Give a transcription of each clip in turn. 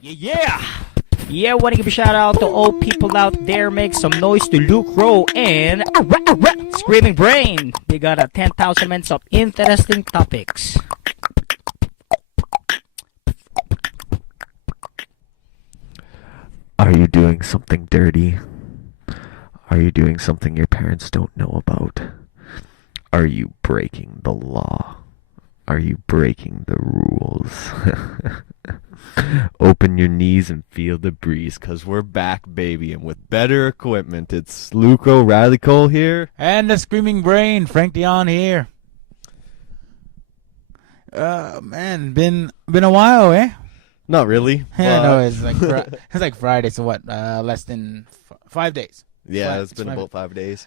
Yeah! Yeah, want to give a shout out to all people out there. Make some noise to Lucro and Screaming Brain. They got 10,000 minutes of interesting topics. Are you doing something dirty? Are you doing something your parents don't know about? Are you breaking the law? Are you breaking the rules? Open your knees and feel the breeze, cause we're back, baby, and with better equipment. It's Lucro Radical here. And the Screaming Brain, Frank Dion here. Man, been a while, eh? Not really. Yeah, no, it's like Friday, so what? Less than 5 days. Yeah, it's been about 5 days.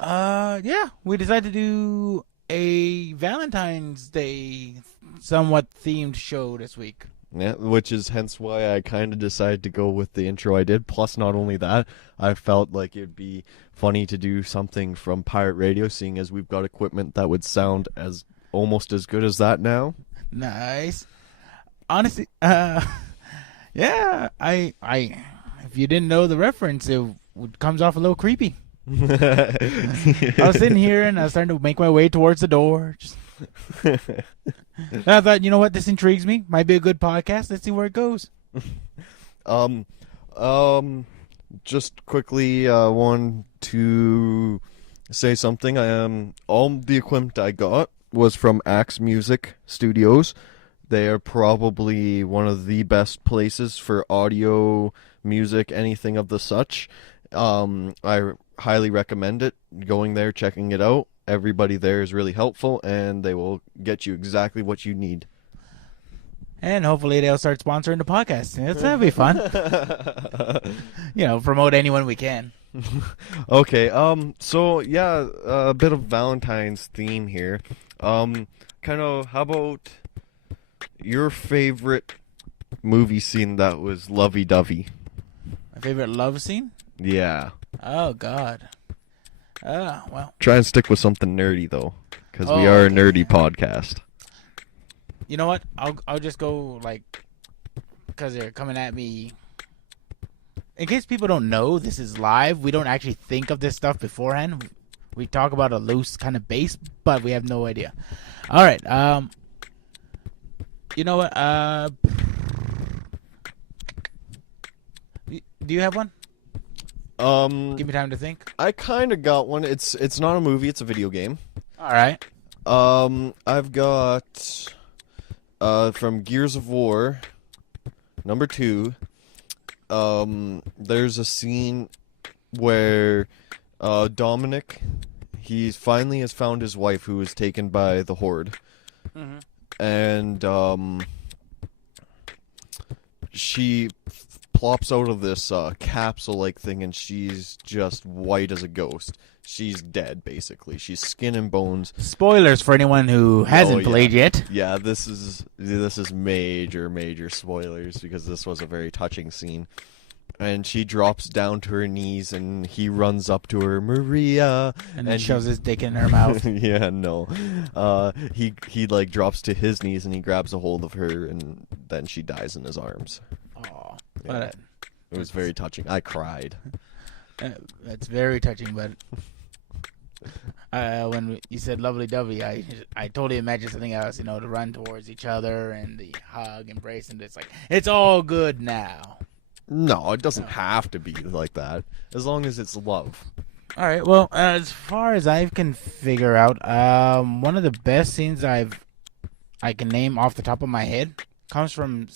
Yeah, we decided to do a Valentine's Day somewhat themed show this week. Yeah, which is hence why I kind of decided to go with the intro I did. Plus, not only that, I felt like it'd be funny to do something from pirate radio, seeing as we've got equipment that would sound as almost as good as that now. Nice. Honestly, yeah, I if you didn't know the reference, it comes off a little creepy. I was sitting here and I was starting to make my way towards the door. And I thought, you know what, this intrigues me. Might be a good podcast. Let's see where it goes. Just quickly, want to say something. All the equipment I got was from Axe Music Studios. They are probably one of the best places for audio, music, anything of the such. I highly recommend it. Going there, checking it out. Everybody there is really helpful, and they will get you exactly what you need. And hopefully they'll start sponsoring the podcast. That'll be fun. Promote anyone we can. Okay, so yeah, a bit of Valentine's theme here. How about your favorite movie scene that was lovey-dovey? My favorite love scene? Yeah. Oh, God. Well. Try and stick with something nerdy, though, because we are a nerdy podcast. You know what? I'll just go, because they're coming at me. In case people don't know, this is live. We don't actually think of this stuff beforehand. We talk about a loose kind of base, but we have no idea. All right. You know what? Do you have one? Give me time to think. I kind of got one. It's not a movie. It's a video game. All right. I've got from Gears of War, number 2. There's a scene where Dominic, he finally has found his wife who was taken by the Horde, and she plops out of this capsule-like thing, and she's just white as a ghost. She's dead, basically. She's skin and bones. Spoilers for anyone who hasn't played yet. Yeah, this is major spoilers, because this was a very touching scene. And she drops down to her knees, and he runs up to her, Maria, and then shoves his dick in her mouth. Yeah, no. He drops to his knees, and he grabs a hold of her, and then she dies in his arms. Aw. Yeah. It was very touching. I cried. That's very touching, but when you said lovely-dovey, I totally imagined something else, to run towards each other and the hug, embrace, and it's all good now. No, it doesn't have to be like that, as long as it's love. All right, well, as far as I can figure out, one of the best scenes I can name off the top of my head comes from,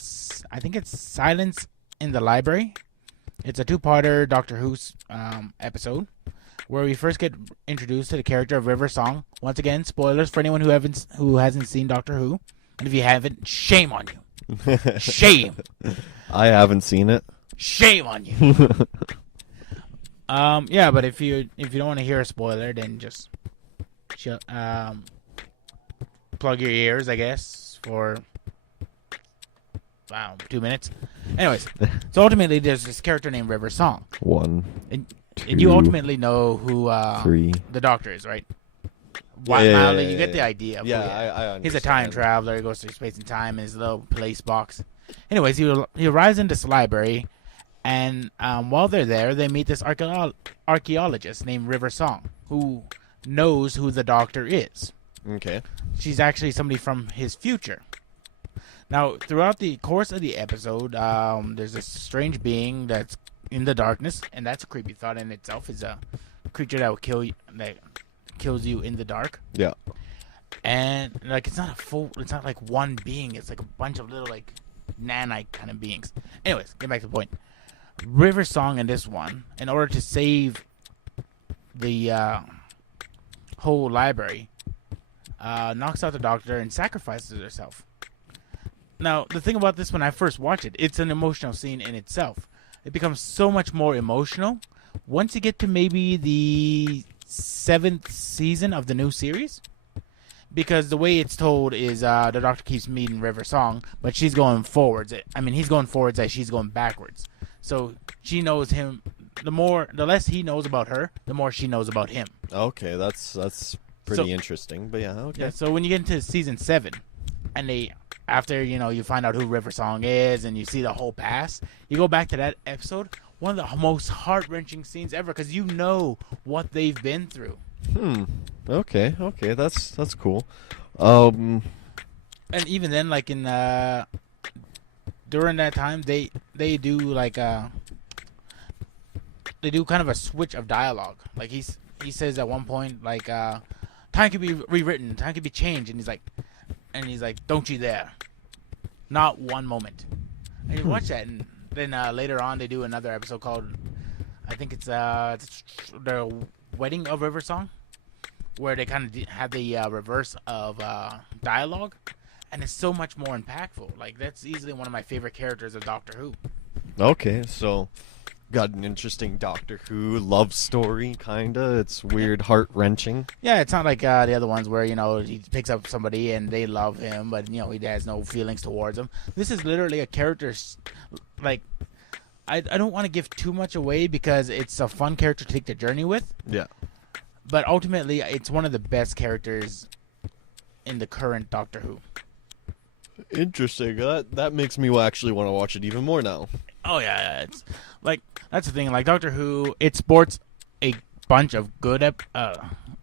I think it's Silence in the Library. It's a 2-parter Doctor Who episode where we first get introduced to the character of River Song. Once again, spoilers for anyone who hasn't seen Doctor Who, and if you haven't, shame on you. Shame. I haven't seen it. Shame on you. Yeah, but if you don't want to hear a spoiler, then just plug your ears, I guess, for 2 minutes. Anyways, so ultimately there's this character named River Song. 1, and 2, and you ultimately know who 3. the Doctor is, right? Yeah, you get the idea. Yeah, I understand. He's a time traveler. He goes through space and time in his little place box. Anyways, he arrives in this library, and while they're there, they meet this archaeologist named River Song, who knows who the Doctor is. Okay. She's actually somebody from his future. Now, throughout the course of the episode, there's this strange being that's in the darkness, and that's a creepy thought in itself. Is a creature that will kill you, that kills you in the dark. Yeah. And like it's not like one being. It's like a bunch of little like nanite kind of beings. Anyways, get back to the point. River Song in this one, in order to save the whole library, knocks out the Doctor and sacrifices herself. Now, the thing about this, when I first watched it, it's an emotional scene in itself. It becomes so much more emotional once you get to maybe the 7th season of the new series. Because the way it's told is the Doctor keeps meeting River Song, but she's going forwards. I mean, he's going forwards as she's going backwards. So she knows him. The less he knows about her, the more she knows about him. Okay, that's pretty interesting. But yeah, okay. Yeah, so when you get into season 7, and after you find out who River Song is, and you see the whole past, you go back to that episode. One of the most heart-wrenching scenes ever, because you know what they've been through. Okay, that's cool. And even then, like in during that time, they do like they do kind of a switch of dialogue. Like he says at one point, like time can be rewritten, time can be changed, and he's like, don't you dare, not one moment. And you watch that, and then later on they do another episode called, I think it's the Wedding of River Song, where they kind of have the reverse of dialogue, and it's so much more impactful. Like, that's easily one of my favorite characters of Doctor Who. Okay, so got an interesting Doctor Who love story, kinda. It's weird, heart-wrenching. Yeah, it's not like the other ones where, he picks up somebody and they love him, but, he has no feelings towards them. This is literally a character, like, I don't want to give too much away because it's a fun character to take the journey with. Yeah. But ultimately, it's one of the best characters in the current Doctor Who. Interesting. That makes me actually want to watch it even more now. Oh, yeah. It's like, that's the thing. Like, Doctor Who, it sports a bunch of good,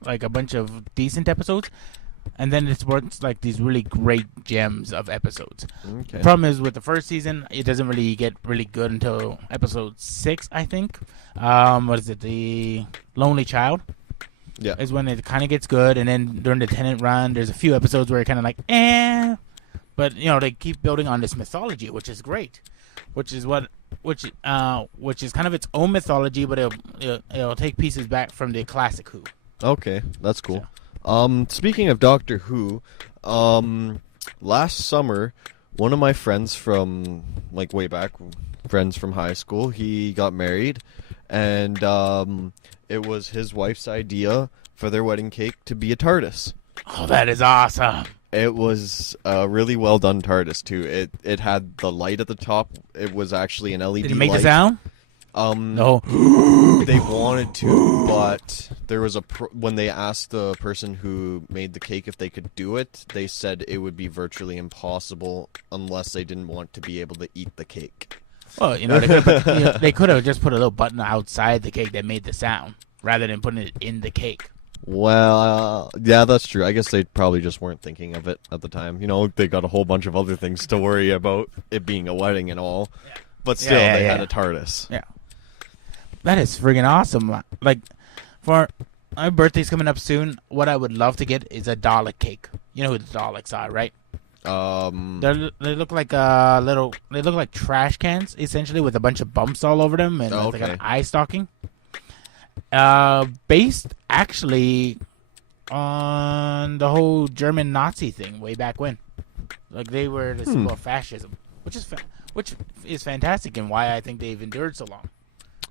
like a bunch of decent episodes, and then it sports like these really great gems of episodes. Okay. The problem is with the first season, it doesn't really get really good until episode 6, I think. What is it? The Lonely Child. Yeah. Is when it kind of gets good, and then during the Tennant run, there's a few episodes where it kind of like, but they keep building on this mythology, which is great, which is kind of its own mythology, but it'll take pieces back from the classic Who. Okay, that's cool. Speaking of Doctor Who, last summer, one of my friends from like way back, friends from high school, he got married, and it was his wife's idea for their wedding cake to be a TARDIS. Oh, that is awesome. It was a really well done TARDIS too. It had the light at the top. It was actually an LED light. Did it make the sound? No. They wanted to, but there was when they asked the person who made the cake if they could do it, they said it would be virtually impossible unless they didn't want to be able to eat the cake. Well, they could have just put a little button outside the cake that made the sound, rather than putting it in the cake. Well, yeah, that's true. I guess they probably just weren't thinking of it at the time. They got a whole bunch of other things to worry about, it being a wedding and all. Yeah. But still, they had a TARDIS. Yeah. That is friggin' awesome. Like, for my birthday's coming up soon, what I would love to get is a Dalek cake. You know who the Daleks are, right? They look like they look like trash cans, essentially, with a bunch of bumps all over them and like an eye stalking. Based actually on the whole German Nazi thing way back when. Like, they were the symbol of fascism, which is fantastic, and why I think they've endured so long.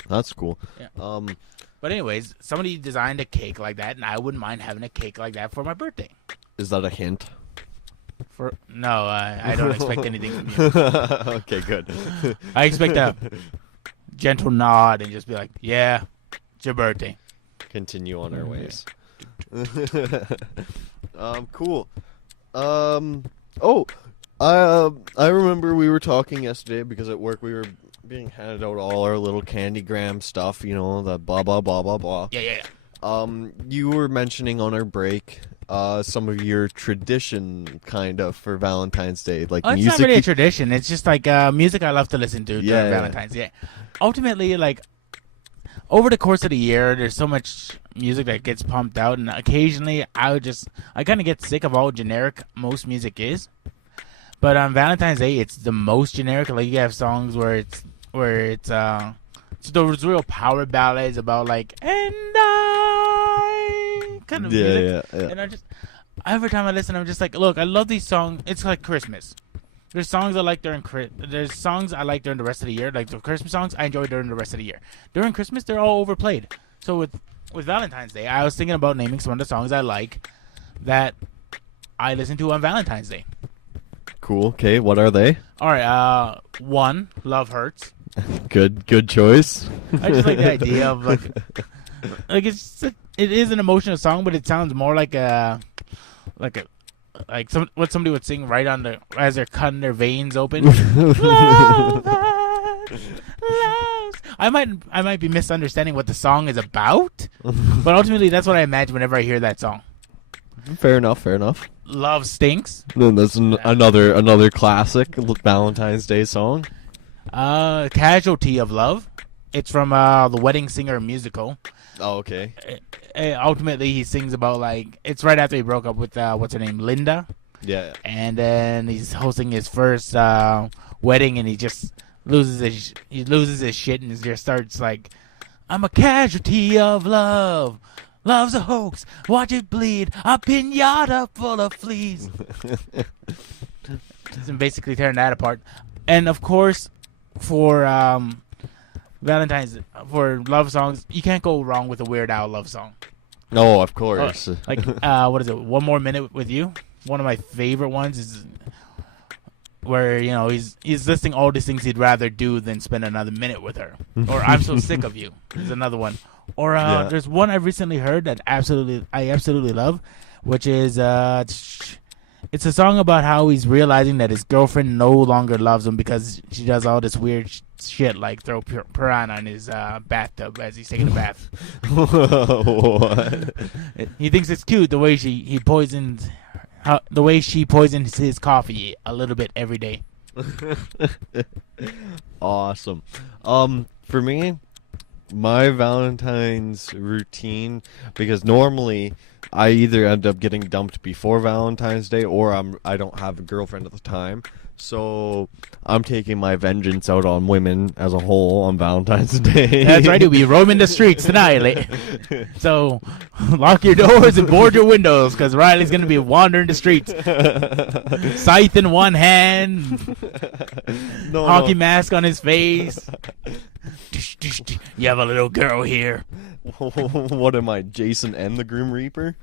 That's cool. Yeah. But anyways, somebody designed a cake like that, and I wouldn't mind having a cake like that for my birthday. Is that a hint? No, I don't expect anything from you. Okay, good. I expect a gentle nod and just be like, yeah, it's your birthday. Continue on our ways. Cool. I remember we were talking yesterday because at work we were being handed out all our little candygram stuff, you know, the blah blah blah blah blah. Yeah. You were mentioning on our break some of your tradition kind of for Valentine's Day, like It's music. not really a tradition. It's just like music I love to listen to during Valentine's. Yeah. Ultimately, like over the course of the year, there's so much music that gets pumped out, and occasionally I kind of get sick of how generic most music is. But on Valentine's Day, it's the most generic. Like you have songs where it's those real power ballads about like and I kind of music. Yeah. And every time I listen, I'm just like, look, I love these songs. It's like Christmas. There's songs I like during the rest of the year, like the Christmas songs I enjoy during the rest of the year. During Christmas, they're all overplayed. So with Valentine's Day, I was thinking about naming some of the songs I like that I listen to on Valentine's Day. Cool. Okay, what are they? All right. One, Love Hurts. Good choice. I just like the idea of like it is an emotional song, but it sounds more like what somebody would sing right on as they're cutting their veins open. Love hurts, loves. I might be misunderstanding what the song is about, but ultimately that's what I imagine whenever I hear that song. Fair enough. Love Stinks. Then there's another classic Valentine's Day song. Casualty of Love. It's from the Wedding Singer musical. Oh, okay. Ultimately, he sings about like it's right after he broke up with what's her name, Linda. Yeah. And then he's hosting his first wedding, and he just loses his shit and just starts like, "I'm a casualty of love. Love's a hoax. Watch it bleed. A pinata full of fleas." And basically tearing that apart. And of course, for for love songs, you can't go wrong with a Weird Al love song. No, of course. What is it? One More Minute with You. One of my favorite ones is where he's listing all these things he'd rather do than spend another minute with her. Or I'm So Sick of You is another one. Or there's one I recently heard that I absolutely love, which is it's a song about how he's realizing that his girlfriend no longer loves him because she does all this weird shit like throw piranha in his bathtub as he's taking a bath. What? He thinks it's cute the way she poisons his coffee a little bit every day. Awesome. For me, my Valentine's routine, because normally I either end up getting dumped before Valentine's Day or I don't have a girlfriend at the time. So I'm taking my vengeance out on women as a whole on Valentine's Day. That's right. We'll be roaming the streets tonight. So lock your doors and board your windows because Riley's going to be wandering the streets. Scythe in one hand. Hockey mask on his face. You have a little girl here. What am I, Jason and the Grim Reaper?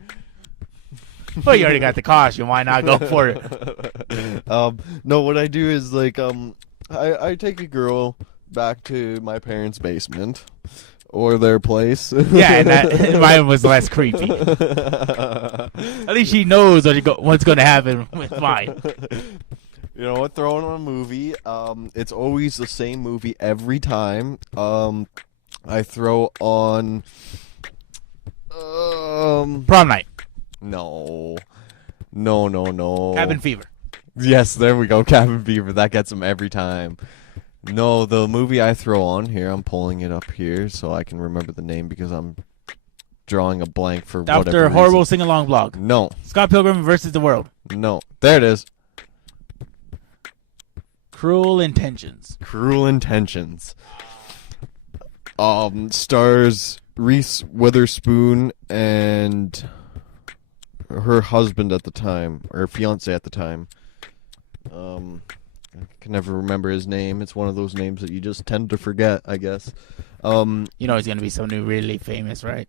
Well, you already got the costume. Why not go for it? No, what I do is like I take a girl back to my parents' basement or their place. Yeah, and mine was less creepy. At least she knows what's going to happen with mine. You know what? Throw on a movie. It's always the same movie every time. I throw on Prom Night. No. Cabin Fever. Yes, there we go. Cabin Fever. That gets them every time. No, the movie I throw on here, I'm pulling it up here so I can remember the name because I'm drawing a blank for whatever Dr. reason. Horrible Sing-Along Blog. No. Scott Pilgrim versus the World. No. There it is. Cruel Intentions. Cruel Intentions. Stars Reese Witherspoon and her husband at the time, or fiance at the time. I can never remember his name. It's one of those names that you just tend to forget, I guess. You know he's gonna be somebody really famous, right?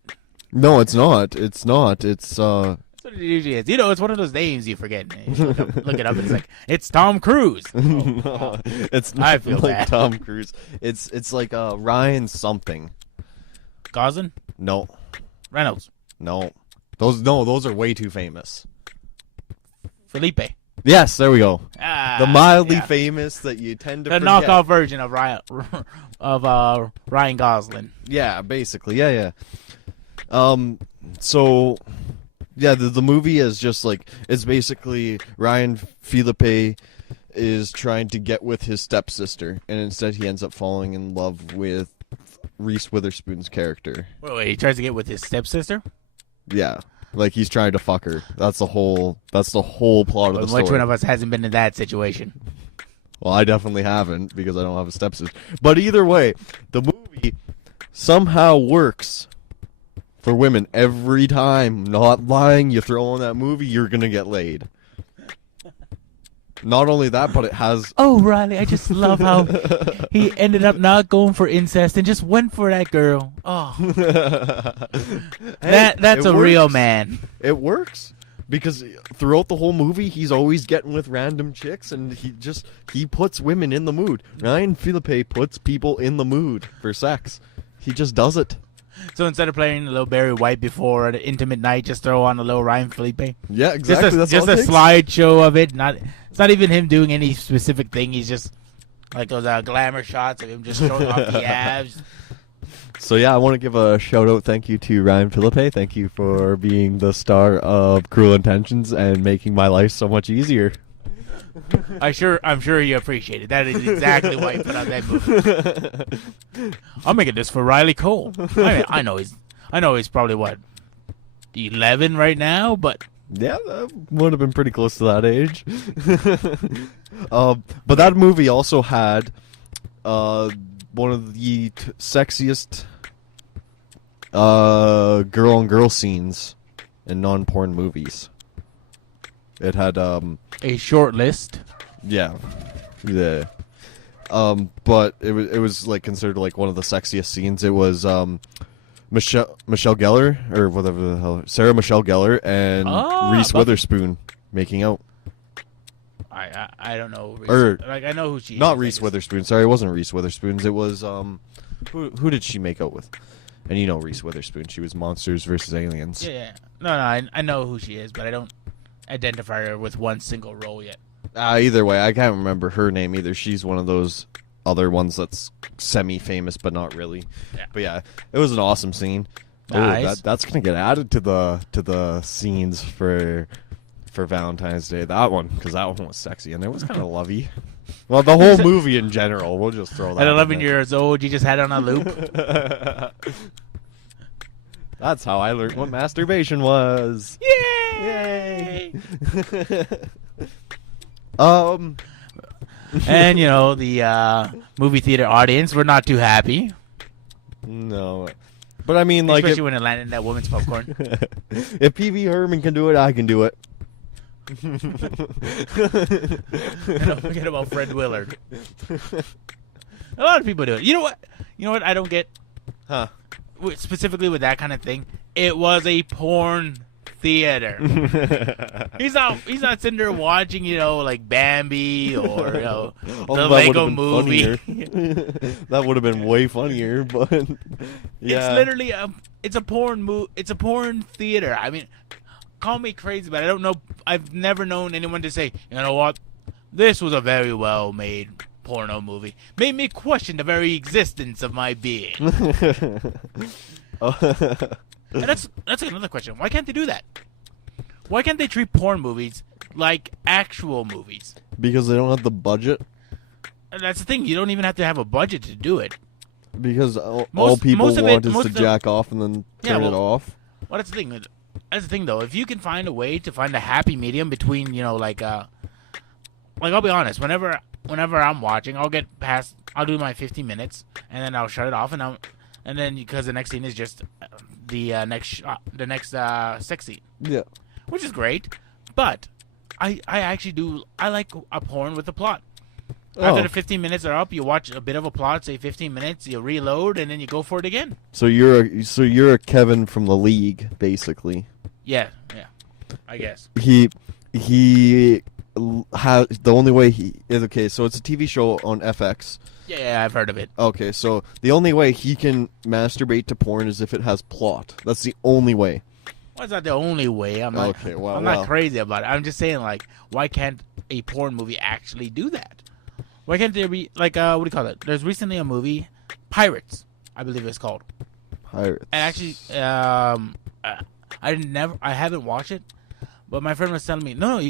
No, it's not. It's not. It's That's what it usually is. It's one of those names you forget. You look it up, and it's like it's Tom Cruise. No, it's not I feel like bad. Tom Cruise. It's like Ryan something. Gosling? No. Reynolds? Those are way too famous. Felipe? Yes, there we go. The mildly yeah. famous that you tend to The forget. knockoff version of Ryan Gosling. Yeah, basically. Yeah. So, yeah, the movie is just like, it's basically Ryan Philippe is trying to get with his stepsister, and instead he ends up falling in love with Reese Witherspoon's character. Wait, he tries to get with his stepsister? Yeah. Like, he's trying to fuck her. That's the whole plot of the story. Which one of us hasn't been in that situation? Well, I definitely haven't, because I don't have a stepsister. But either way, the movie somehow works for women every time. Not lying, you throw on that movie, you're gonna get laid. Not only that, but it has... Oh, Riley, I just love how he ended up not going for incest and just went for that girl. Oh. That's a real man. It works. Because throughout the whole movie, he's always getting with random chicks, and he puts women in the mood. Ryan Philippe puts people in the mood for sex. He just does it. So instead of playing a little Barry White before an intimate night, just throw on a little Ryan Felipe. Yeah, exactly. Just a slideshow of it. It's not even him doing any specific thing. He's just like those glamour shots of him just showing off the abs. So yeah, I want to give a shout out, thank you to Ryan Philippe. Thank you for being the star of Cruel Intentions and making my life so much easier. I'm sure you appreciate it. That is exactly why you put out that movie. I'm making this for Riley Cole. I know he's probably what, 11 right now, but yeah, that would have been pretty close to that age. But that movie also had one of the sexiest girl-on-girl scenes in non-porn movies. It had a short list. Yeah. But it was like considered like one of the sexiest scenes. It was Michelle Gellar, or whatever the hell, Sarah Michelle Gellar and Reese Witherspoon making out. I don't know. I know who she is. Not Reese Witherspoon. Sorry, it wasn't Reese Witherspoon. It was who did she make out with? And you know Reese Witherspoon. She was Monsters vs. Aliens. Yeah. No, I know who she is, but I don't identify her with one single role yet. Either way, I can't remember her name either. She's one of those other ones that's semi-famous but not really. Yeah. But yeah, it was an awesome scene. Nice. Ooh, that's gonna get added to the scenes for Valentine's Day. That one, because that one was sexy and it was kind of lovey. Well, the whole movie in general. We'll just throw that. At 11 years old, you just had it on a loop. That's how I learned what masturbation was. Yay! And you know, the movie theater audience were not too happy. No. But I mean, like, especially when it landed in that woman's popcorn. If Pee-wee Herman can do it, I can do it. And don't forget about Fred Willard. A lot of people do it. You know what I don't get? Huh. Specifically with that kind of thing, it was a porn theater. He's not sitting there watching, like Bambi or the Lego Movie. That would have been way funnier, but yeah. It's literally it's a porn theater. I mean, call me crazy, but I don't know. I've never known anyone to say, you know what, this was a very well made porno movie. Made me question the very existence of my being. And that's another question. Why can't they do that? Why can't they treat porn movies like actual movies? Because they don't have the budget. And that's the thing. You don't even have to have a budget to do it. Because all people want is to jack off and then turn it off. Well, that's the thing. That's the thing, though. If you can find a way to find a happy medium between, like I'll be honest. Whenever I'm watching, I'll do my 15 minutes, and then I'll shut it off, and then because the next scene is just the next sex scene. Yeah. Which is great, but I actually I like a porn with a plot. After the 15 minutes are up, you watch a bit of a plot, say 15 minutes, you reload, and then you go for it again. So you're a Kevin from the League, basically. Yeah, I guess. He has the only way he is okay. So it's a TV show on FX. Yeah, I've heard of it. Okay, so the only way he can masturbate to porn is if it has plot. That's the only way. Well, it's not the only way. I'm not. Okay, well, I'm not crazy about it. I'm just saying, like, why can't a porn movie actually do that? Why can't there be like what do you call it? There's recently a movie, Pirates, I believe it's called. Pirates. And actually, I haven't watched it, but my friend was telling me, no,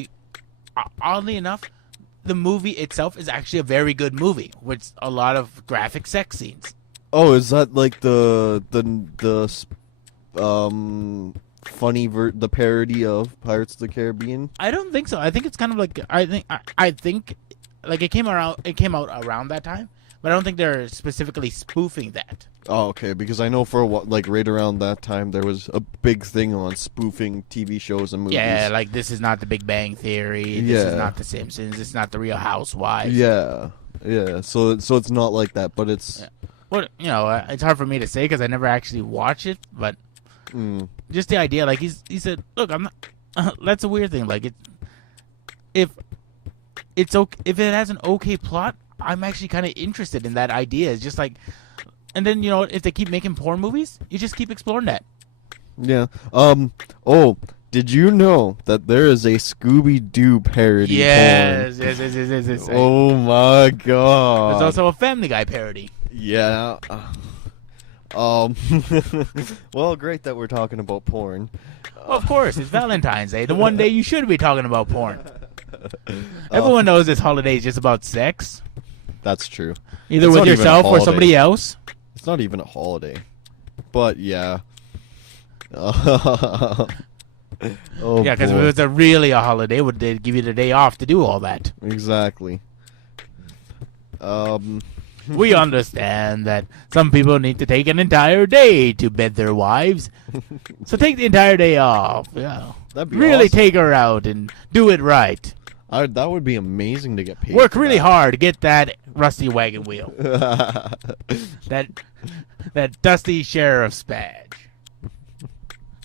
oddly enough, the movie itself is actually a very good movie with a lot of graphic sex scenes. Oh, is that like the funny the parody of Pirates of the Caribbean? I don't think so. I think it's kind of like I think like it came out around that time, but I don't think they're specifically spoofing that. Oh, okay. Because I know for a while, like right around that time, there was a big thing on spoofing TV shows and movies. Yeah, like this is not The Big Bang Theory. This is not The Simpsons. This is not The Real Housewives. Yeah. So it's not like that, but it's. Yeah. Well, you know, it's hard for me to say because I never actually watched it, but just the idea, like he said, look, I'm not. That's a weird thing. Like if it has an okay plot, I'm actually kind of interested in that idea. It's just like, and then you know, if they keep making porn movies, you just keep exploring that. Yeah. Oh, did you know that there is a Scooby-Doo parody? Yes. Oh my god. There's also a Family Guy parody. Yeah. Well, great that we're talking about porn. Well, of course, it's Valentine's Day, the one day you should be talking about porn. Everyone knows this holiday is just about sex. That's true. Either It's with not even a yourself or holiday. somebody else. It's not even a holiday. But yeah. Oh, Yeah, because if boy. it was really a holiday, would they give you the day off to do all that? Exactly. We understand that some people need to take an entire day to bed their wives. So take the entire day off. Yeah. That'd be really awesome. take her out and do it right. That would be amazing to get paid. Work for really that. hard to get that rusty wagon wheel. that dusty sheriff's badge.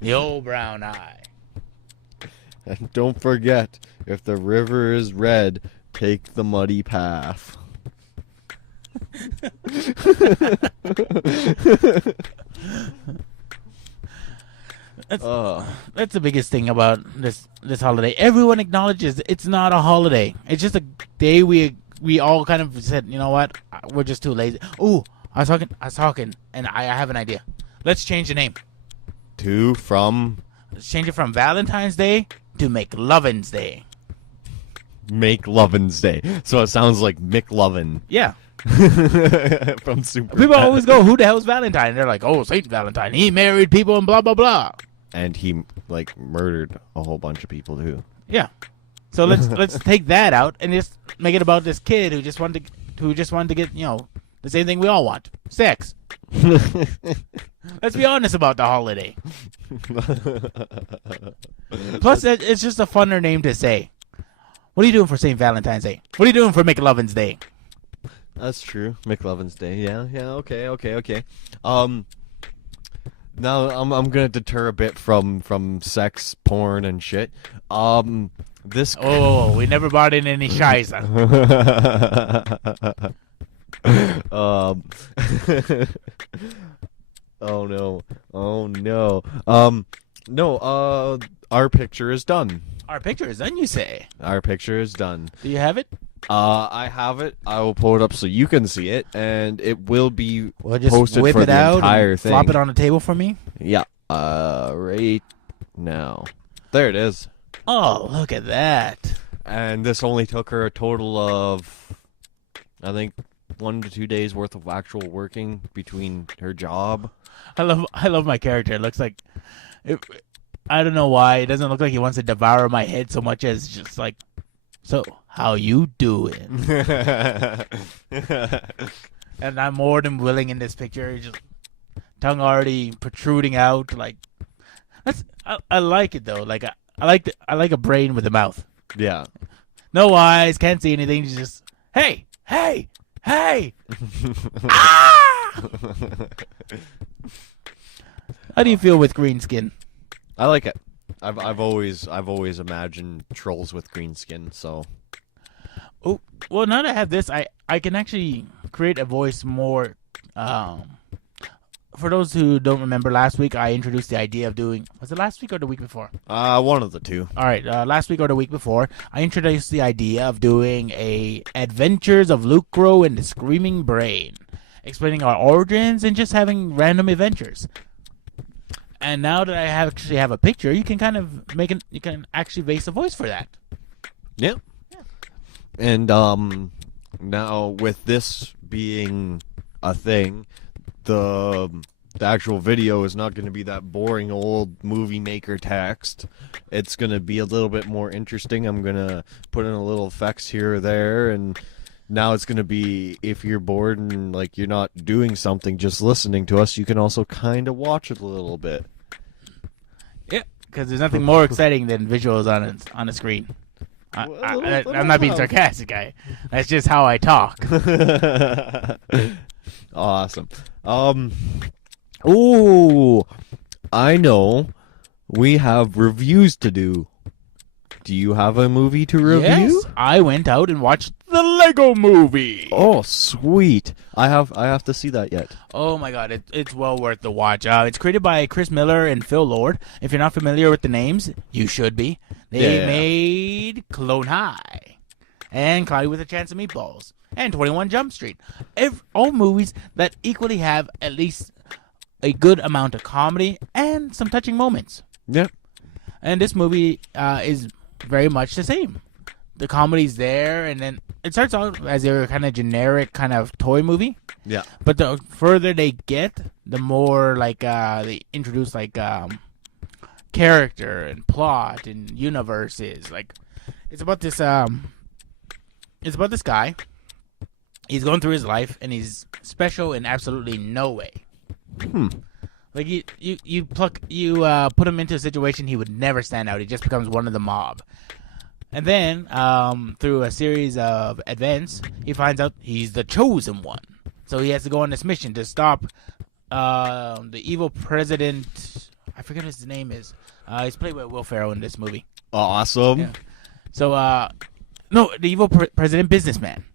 The old brown eye. And don't forget, if the river is red, take the muddy path. That's the biggest thing about this holiday. Everyone acknowledges it's not a holiday. It's just a day we all kind of said, you know what, we're just too lazy. Ooh, I was talking, and I have an idea. Let's change the name. Let's change it from Valentine's Day to McLovin's Day. Make Lovin's Day. So it sounds like McLovin. Yeah. From Super. People always go, who the hell's Valentine? They're like, oh, Saint Valentine. He married people and blah, blah, blah. And he murdered a whole bunch of people too. Yeah. So let's take that out and just make it about this kid who just wanted to get, you know, the same thing we all want. Sex. Let's be honest about the holiday. Plus, it's just a funner name to say. What are you doing for St. Valentine's Day? What are you doing for McLovin's Day? That's true. McLovin's Day. Yeah. Okay. Now I'm gonna deter a bit from sex, porn, and shit. This. Oh, we never brought in any shiza. Oh no. No. Our picture is done. Our picture is done, you say? Our picture is done. Do you have it? I have it. I will pull it up so you can see it, and it will be Well, just posted whip for it the out entire and thing. flop it on the table for me. Yeah. Right now. There it is. Oh, look at that. And this only took her a total of, I think, 1 to 2 days worth of actual working between her job. I love my character. It looks like, I don't know why it doesn't look like he wants to devour my head so much as just like, so how you doing? And I'm more than willing in this picture. Just tongue already protruding out. Like I like it though. Like I like a brain with a mouth. Yeah. No eyes, can't see anything. Just hey. Ah! How do you feel with green skin? I like it. I've always imagined trolls with green skin, so. Oh, well, now that I have this, I can actually create a voice more. for those who don't remember, last week I introduced the idea of doing. Was it last week or the week before? One of the two. All right, last week or the week before, I introduced the idea of doing a Adventures of Lucro and the Screaming Brain, explaining our origins and just having random adventures. And now that I actually have a picture, you can kind of you can actually base a voice for that. Yeah. And now with this being a thing, the actual video is not going to be that boring old movie maker text. It's going to be a little bit more interesting. I'm going to put in a little effects here or there, and now it's going to be, if you're bored and like you're not doing something, just listening to us, you can also kind of watch it a little bit. Yeah, because there's nothing more exciting than visuals on a screen. I'm not being sarcastic, guy. That's just how I talk. Awesome. Ooh, I know. We have reviews to do. Do you have a movie to review? Yes, I went out and watched the Lego Movie. Oh, sweet. I have to see that yet. Oh my god, it's well worth the watch. It's created by Chris Miller and Phil Lord. If you're not familiar with the names, you should be. They made Clone High and Cloudy with a Chance of Meatballs and 21 Jump Street. All movies that equally have at least a good amount of comedy and some touching moments. Yep. And this movie is very much the same. The comedy's there, and then it starts out as a kind of generic kind of toy movie. Yeah. But the further they get, the more like they introduce like character and plot and universes. Like it's about this guy. He's going through his life, and he's special in absolutely no way. Like you put him into a situation he would never stand out. He just becomes one of the mob. And then through a series of events, he finds out he's the chosen one. So he has to go on this mission to stop the evil president. I forget what his name is. He's played by Will Ferrell in this movie. Awesome. Yeah. So no, the evil president businessman.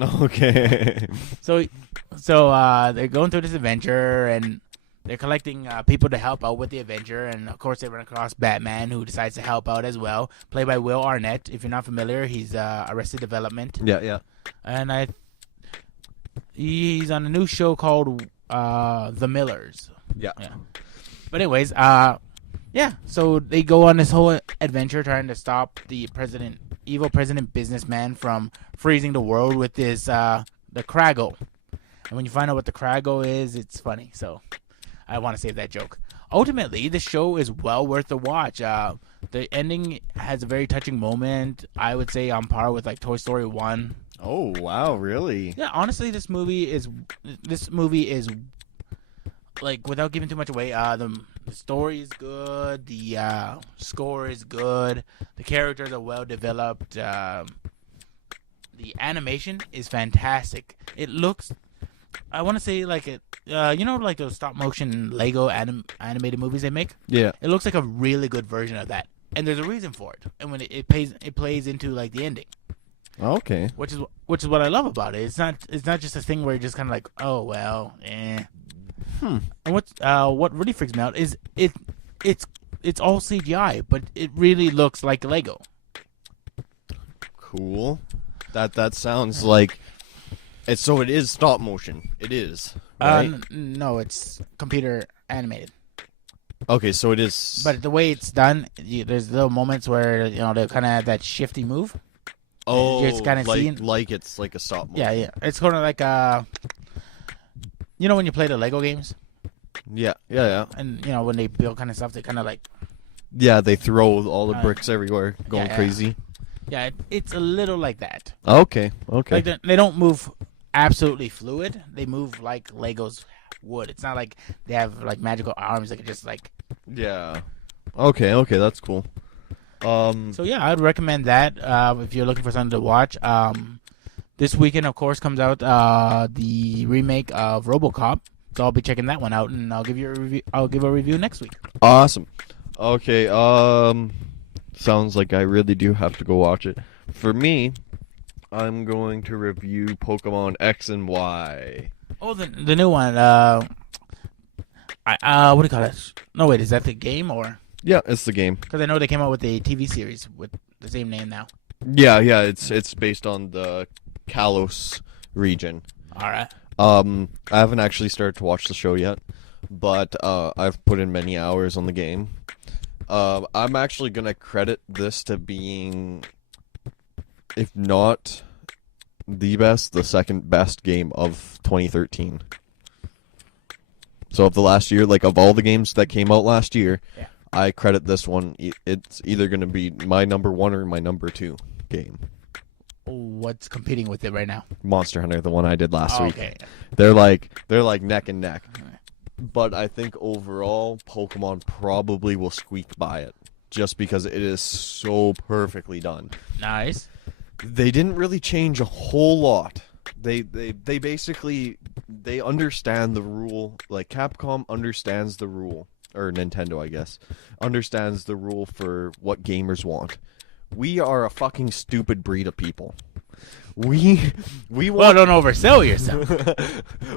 Okay. So they're going through this adventure, and they're collecting people to help out with the adventure, and of course they run across Batman, who decides to help out as well, played by Will Arnett. If you're not familiar, he's Arrested Development. Yeah. And he's on a new show called The Millers. Yeah. But anyways, so they go on this whole adventure trying to stop the evil president businessman from freezing the world with this the Kragle. And when you find out what the Kragle is, it's funny. So I want to save that joke. Ultimately, the show is well worth the watch. The ending has a very touching moment. I would say on par with like Toy Story 1. Oh, wow, really? Yeah, honestly, this movie is like, without giving too much away, the story is good, the score is good, the characters are well developed, the animation is fantastic. It looks, I want to say like it, like those stop motion Lego animated movies they make. Yeah. It looks like a really good version of that, and there's a reason for it. And when it plays into like the ending. Okay. Which is what I love about it. It's not just a thing where you're just kind of like, oh well, eh. And what really freaks me out is it's all CGI, but it really looks like Lego. Cool. That sounds like it. So it is stop motion. It is. Right? No, it's computer animated. Okay, so it is. But the way it's done, there's little moments where they kind of have that shifty move. Oh, you're just kind of seeing like it's like a stop motion. Yeah. It's kind of like when you play the Lego games. Yeah. And when they build kind of stuff, they kind of like. Yeah, they throw all the bricks everywhere, going crazy. Yeah, it's a little like that. Okay. Like they don't move absolutely fluid. They move like Legos would. It's not like they have like magical arms that can just like. Yeah. Okay, that's cool. So yeah, I'd recommend that if you're looking for something to watch. This weekend, of course, comes out the remake of RoboCop. So I'll be checking that one out, and I'll give you a review. I'll give a review next week. Awesome. Okay. Sounds like I really do have to go watch it. For me, I'm going to review Pokemon X and Y. Oh, the new one. What do you call it? No, wait, is that the game or? Yeah, it's the game. Because I know they came out with a TV series with the same name now. Yeah, it's based on the Kalos region. All right. I haven't actually started to watch the show yet, but I've put in many hours on the game. I'm actually gonna credit this to being, if not the best, the second best game of 2013. So of the last year, like of all the games that came out last year, Yeah. I credit this one. It's either gonna be my number 1 or my number 2 game. What's competing with it right now? Monster Hunter, the one I did last week. Okay. They're like neck and neck. But I think overall, Pokemon probably will squeak by it, just because it is so perfectly done. Nice. They didn't really change a whole lot. They basically they understand the rule. Like Capcom understands the rule, or Nintendo, I guess, understands the rule for what gamers want. We are a fucking stupid breed of people. We Well, want don't oversell yourself.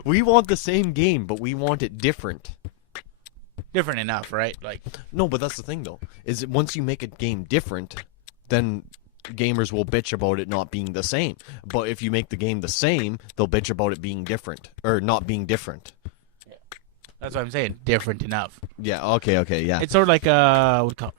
we want the same game, but we want it different. Different enough, right? Like, No, but that's the thing though. Is once you make a game different, then gamers will bitch about it not being the same. But if you make the game the same, they'll bitch about it being different or not being different. that's what I'm saying. Different enough. Yeah. Okay. Yeah. It's sort of like what do you call it?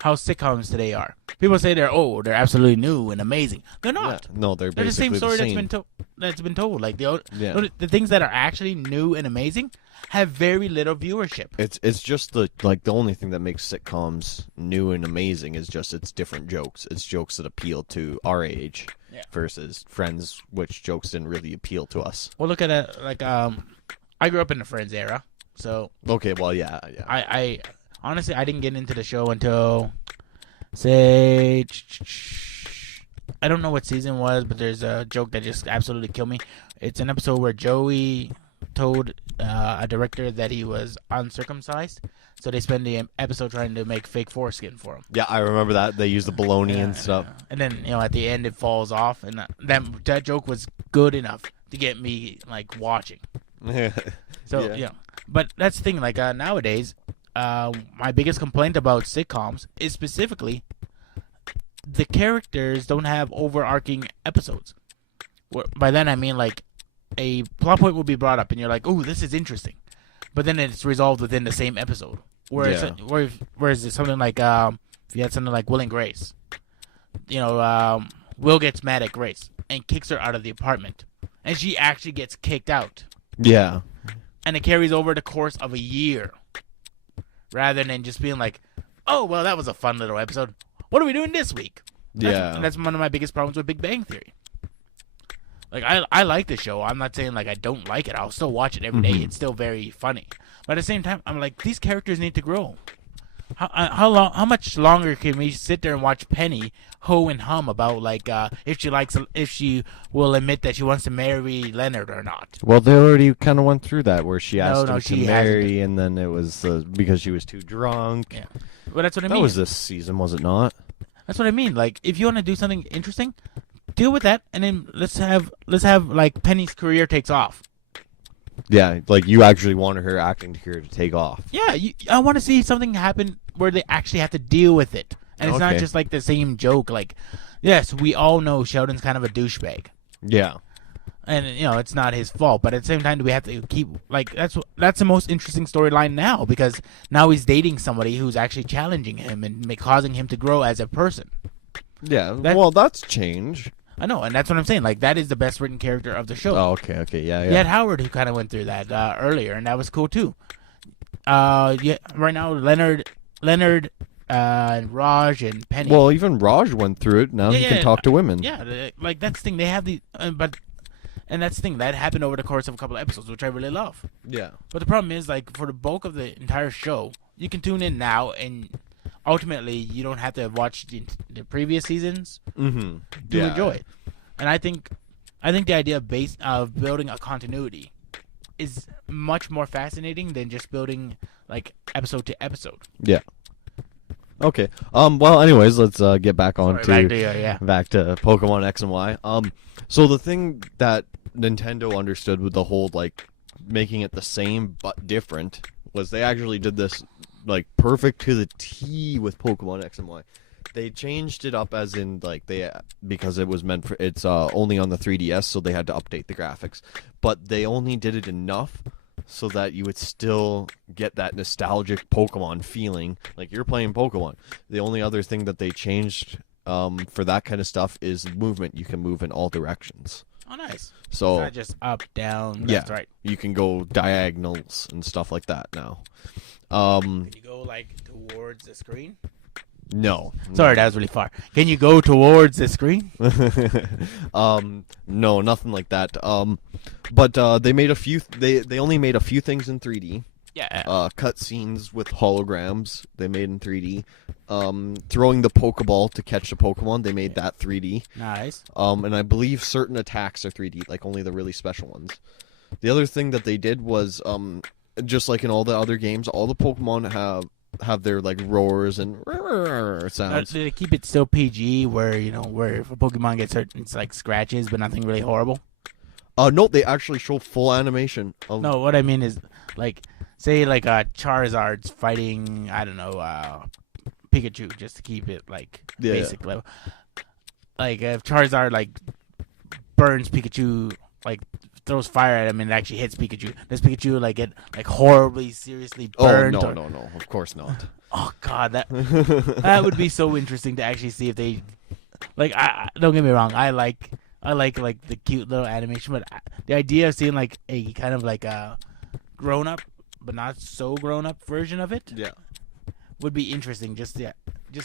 How sitcoms today are. People say they're absolutely new and amazing. They're not. Yeah. No, they're They're the same basically story the same. that's been told. Like the Yeah. the things that are actually new and amazing have very little viewership. It's just the only thing that makes sitcoms new and amazing is just it's different jokes. It's jokes that appeal to our age versus Friends, which jokes didn't really appeal to us. Well, look at it. Like I grew up in the Friends era, so Okay, well, yeah. I honestly I didn't get into the show until say I don't know what season it was, but there's a joke that just absolutely killed me. It's an episode where Joey told a director that he was uncircumcised, so they spend the episode trying to make fake foreskin for him. Yeah, I remember that. They use the baloney and stuff. And then at the end it falls off, and that joke was good enough to get me like watching. So Yeah. but that's the thing. Like nowadays, my biggest complaint about sitcoms is specifically the characters don't have overarching episodes. By then I mean like a plot point will be brought up and you're like, oh, this is interesting, but then it's resolved within the same episode. Whereas it's something like if you had something like Will and Grace, Will gets mad at Grace and kicks her out of the apartment, and she actually gets kicked out, Yeah. and it carries over the course of a year, rather than just being like, oh, well, that was a fun little episode. What are we doing this week? That's one of my biggest problems with Big Bang Theory. Like, I like the show. I'm not saying, like, I don't like it. I'll still watch it every day. It's still very funny. But at the same time, I'm like, these characters need to grow. How much longer can we sit there and watch Penny hoe and hum about, like, if she will admit that she wants to marry Leonard or not? Well, they already kind of went through that where she asked him to she marry, and then it was because she was too drunk. Yeah. Well, that's what I mean. That was this season, was it not? That's what I mean. Like, if you want to do something interesting, deal with that, and then let's have like Penny's career takes off. Yeah, like you actually wanted her acting career to take off. Yeah, I want to see something happen where they actually have to deal with it, and it's not just like the same joke. Like, yes, we all know Sheldon's kind of a douchebag. Yeah. And it's not his fault, but at the same time, do we have to keep like that's the most interesting storyline now, because now he's dating somebody who's actually challenging him and causing him to grow as a person. Yeah, well, that's change. I know, and that's what I'm saying. Like, that is the best written character of the show. Oh, okay, yeah. You had Howard, who kind of went through that earlier, and that was cool too. Right now, Leonard, Raj, and Penny. Well, even Raj went through it. Now he can talk to women. Yeah, like that's the thing. They have the and that's the thing that happened over the course of a couple of episodes, which I really love. Yeah. But the problem is, like, for the bulk of the entire show, you can tune in now, and ultimately, you don't have to have watched the previous seasons to enjoy it. And I think the idea of building a continuity is much more fascinating than just building like episode to episode. Yeah. Okay. Well, anyways, let's get back on back to Pokemon X and Y. So the thing that Nintendo understood with the whole like making it the same but different was they actually did this like perfect to the T with Pokemon X and Y. They changed it up as in like because it was meant for it's only on the 3DS, so they had to update the graphics. But they only did it enough so that you would still get that nostalgic Pokemon feeling, like you're playing Pokemon. The only other thing that they changed for that kind of stuff is movement. You can move in all directions. Oh, nice. So It's not just up, down, left, right. you can go diagonals and stuff like that now. Can you go like towards the screen? No. Sorry, that was really far. Can you go towards the screen? No, nothing like that. But they made a few. They only made a few things in 3D. Yeah. Cutscenes with holograms they made in 3D. Throwing the Pokeball to catch the Pokemon, they made that 3D. Nice. And I believe certain attacks are 3D, like only the really special ones. The other thing that they did was, just like in all the other games, all the Pokemon have their like roars and sounds. Did they keep it still PG, where if a Pokemon gets hurt, it's like scratches, but nothing really horrible? No, they actually show full animation. No, what I mean is, like, say like Charizard's fighting, I don't know, Pikachu, just to keep it like basic level. Like if Charizard like burns Pikachu, like throws fire at him and it actually hits Pikachu, does Pikachu like get like horribly seriously burned? Oh no, of course not. Oh god, that would be so interesting to actually see if they like. I don't get me wrong, I like the cute little animation, but the idea of seeing like a kind of like a grown up but not so grown up version of it, would be interesting. Just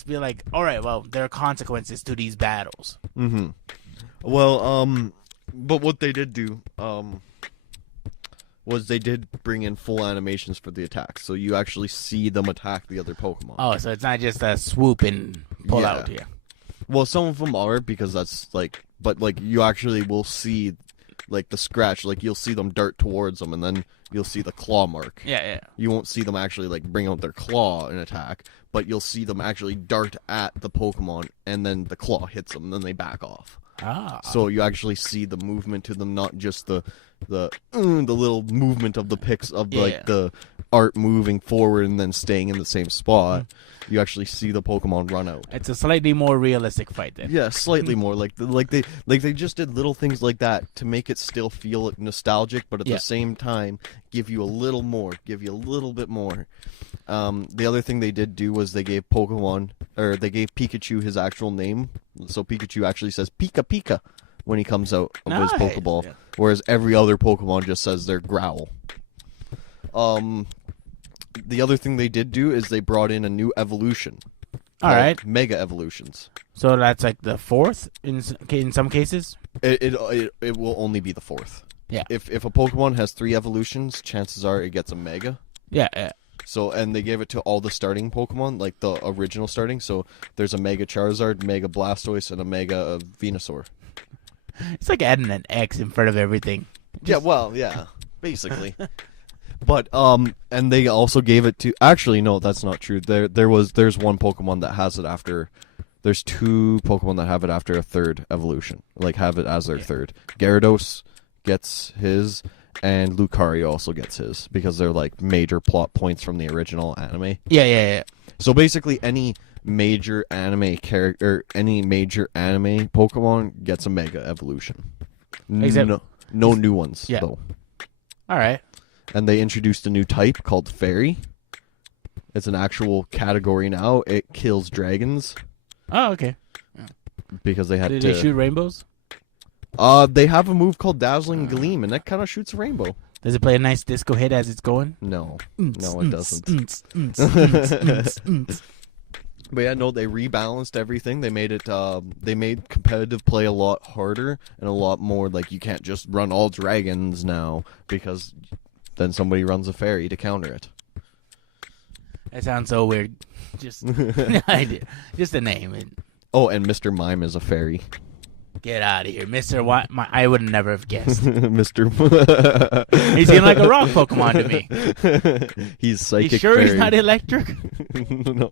be like, all right, well, there are consequences to these battles. Mm-hmm. Well, but what they did do, was they did bring in full animations for the attacks, so you actually see them attack the other Pokemon. Oh, so it's not just a swoop and pull out here. Well, some of them are, because that's like, but like you actually will see like the scratch, like you'll see them dart towards them, and then you'll see the claw mark. Yeah. You won't see them actually like bring out their claw and attack, but you'll see them actually dart at the Pokemon, and then the claw hits them, and then they back off. So you actually see the movement to them, not just the little movement of the pics of like the art moving forward and then staying in the same spot. You actually see the Pokemon run out. It's a slightly more realistic fight then. Yeah, slightly more like they just did little things like that to make it still feel nostalgic, but at the same time give you a little bit more. The other thing they did do was they gave Pikachu his actual name, so Pikachu actually says Pika Pika when he comes out of his Pokeball, whereas every other Pokemon just says their growl. The other thing they did do is they brought in a new evolution. All right, Mega Evolutions. So that's like the fourth in some cases. It will only be the fourth. Yeah. If a Pokemon has 3 evolutions, chances are it gets a Mega. Yeah. So, and they gave it to all the starting Pokemon, like the original starting. So there's a Mega Charizard, Mega Blastoise, and a Mega Venusaur. It's like adding an X in front of everything. Basically. But and they also gave it to. Actually, no, that's not true. There's one Pokemon that has it after. There's 2 Pokemon that have it after a 3rd evolution, like have it as their 3rd. Gyarados gets his, and Lucario also gets his, because they're like major plot points from the original anime. Yeah. So basically, any major anime character, any major anime Pokemon gets a Mega Evolution. Except no new ones though. All right. And they introduced a new type called Fairy. It's an actual category now. It kills dragons. Oh, okay. Because they had Did they shoot rainbows? They have a move called Dazzling Gleam, and that kind of shoots a rainbow. Does it play a nice disco hit as it's going? No, it doesn't. But yeah, no, they rebalanced everything. They made it. They made competitive play a lot harder and a lot more. Like, you can't just run all dragons now, because then somebody runs a fairy to counter it. That sounds so weird. Just a name. Oh, and Mr. Mime is a fairy. Get out of here, Mr. What? I would never have guessed. Mr. He seemed like a rock Pokemon to me. He's psychic. You sure fairy. he's not electric? No.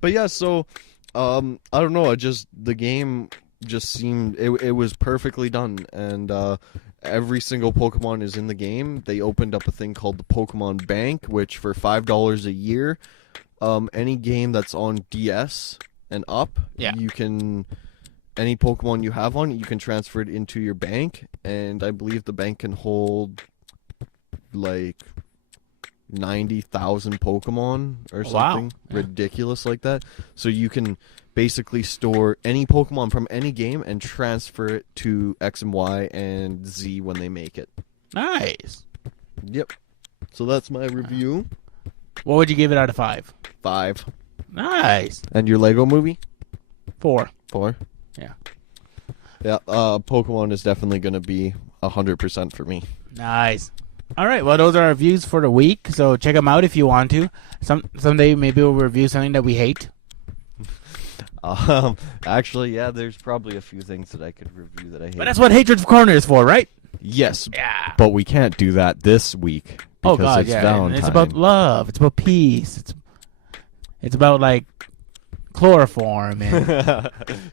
But yeah, so I don't know. The game just seemed it was perfectly done, and every single Pokemon is in the game. They opened up a thing called the Pokemon Bank, which for $5 a year, any game that's on DS and up, you can, any Pokemon you have on it, you can transfer it into your bank, and I believe the bank can hold like 90,000 Pokemon or something ridiculous like that. So you can basically store any Pokemon from any game and transfer it to X and Y and Z when they make it. Nice. Yep. So that's my review. What would you give it out of 5? 5. Nice. And your Lego movie? 4. 4. Yeah. Yeah. Pokemon is definitely going to be 100% for me. Nice. All right. Well, those are our reviews for the week. So check them out if you want to. Someday maybe we'll review something that we hate. Actually, yeah, there's probably a few things that I could review that I hate. But that's what Hatred Corner is for, right? Yes. Yeah. But we can't do that this week. Oh God, it's yeah. Valentine. And it's about love. It's about peace. It's about like chloroform and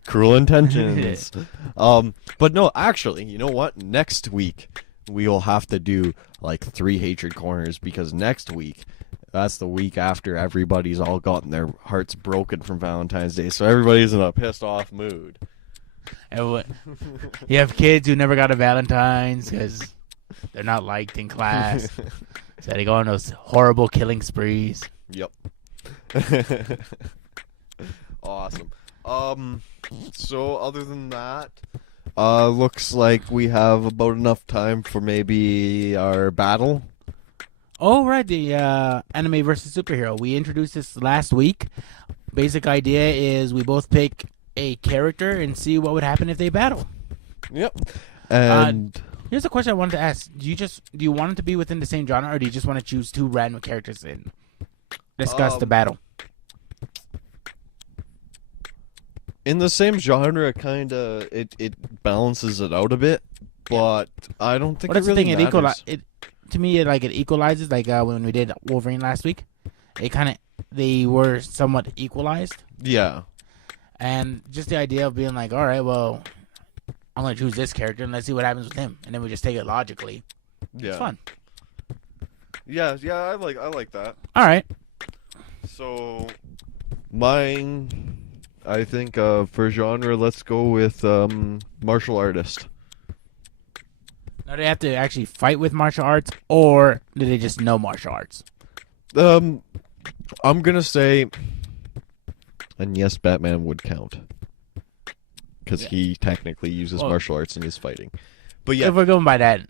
cruel intentions. But no, actually, you know what? Next week we will have to do like 3 Hatred Corners, because next week, that's the week after everybody's all gotten their hearts broken from Valentine's Day, so everybody's in a pissed off mood. And you have kids who never got a Valentine's because they're not liked in class, so they go on those horrible killing sprees. Yep. Awesome. So other than that, looks like we have about enough time for maybe our battle. Oh, right, the anime versus superhero. We introduced this last week. Basic idea is we both pick a character and see what would happen if they battle. Yep. And here's a question I wanted to ask. Do you want it to be within the same genre, or do you just want to choose 2 random characters and discuss the battle? in the same genre, kind of it balances it out a bit, but I don't think Well, it that's really the thing. matters. To me, it equalizes. Like when we did Wolverine last week, they were somewhat equalized. Yeah. And just the idea of being like, all right, well, I'm gonna choose this character and let's see what happens with him, and then we just take it logically. Yeah. It's fun. Yeah, I like that. All right. So, mine, I think for genre, let's go with martial artist. Now, do they have to actually fight with martial arts, or do they just know martial arts? I'm gonna say, and yes, Batman would count, because he technically uses martial arts in his fighting. But yeah, if we're going by that,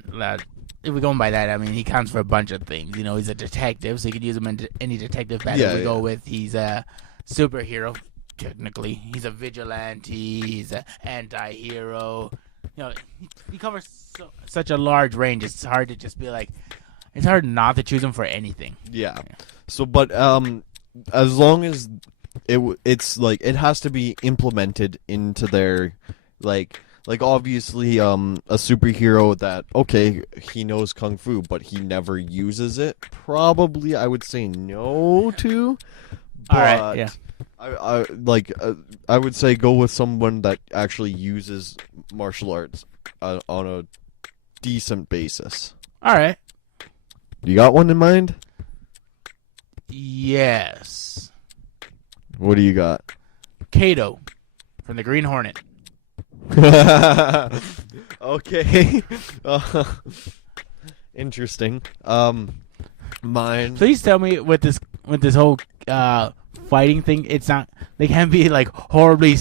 I mean, he counts for a bunch of things. You know, he's a detective, so you could use him in any detective battle go with. He's a superhero, technically. He's a vigilante. He's an anti-hero. You know, he covers such a large range. It's hard to just be like, it's hard not to choose him for anything. Yeah. So, but as long as it's like, it has to be implemented into their like obviously a superhero that, okay, he knows kung fu but he never uses it, probably I would say no to. But all right, yeah. I would say go with someone that actually uses martial arts on a decent basis. All right. You got one in mind? Yes. What do you got? Kato from the Green Hornet. Okay. Interesting. Mine. Please tell me with this whole fighting thing, it's not, they can't be like horribly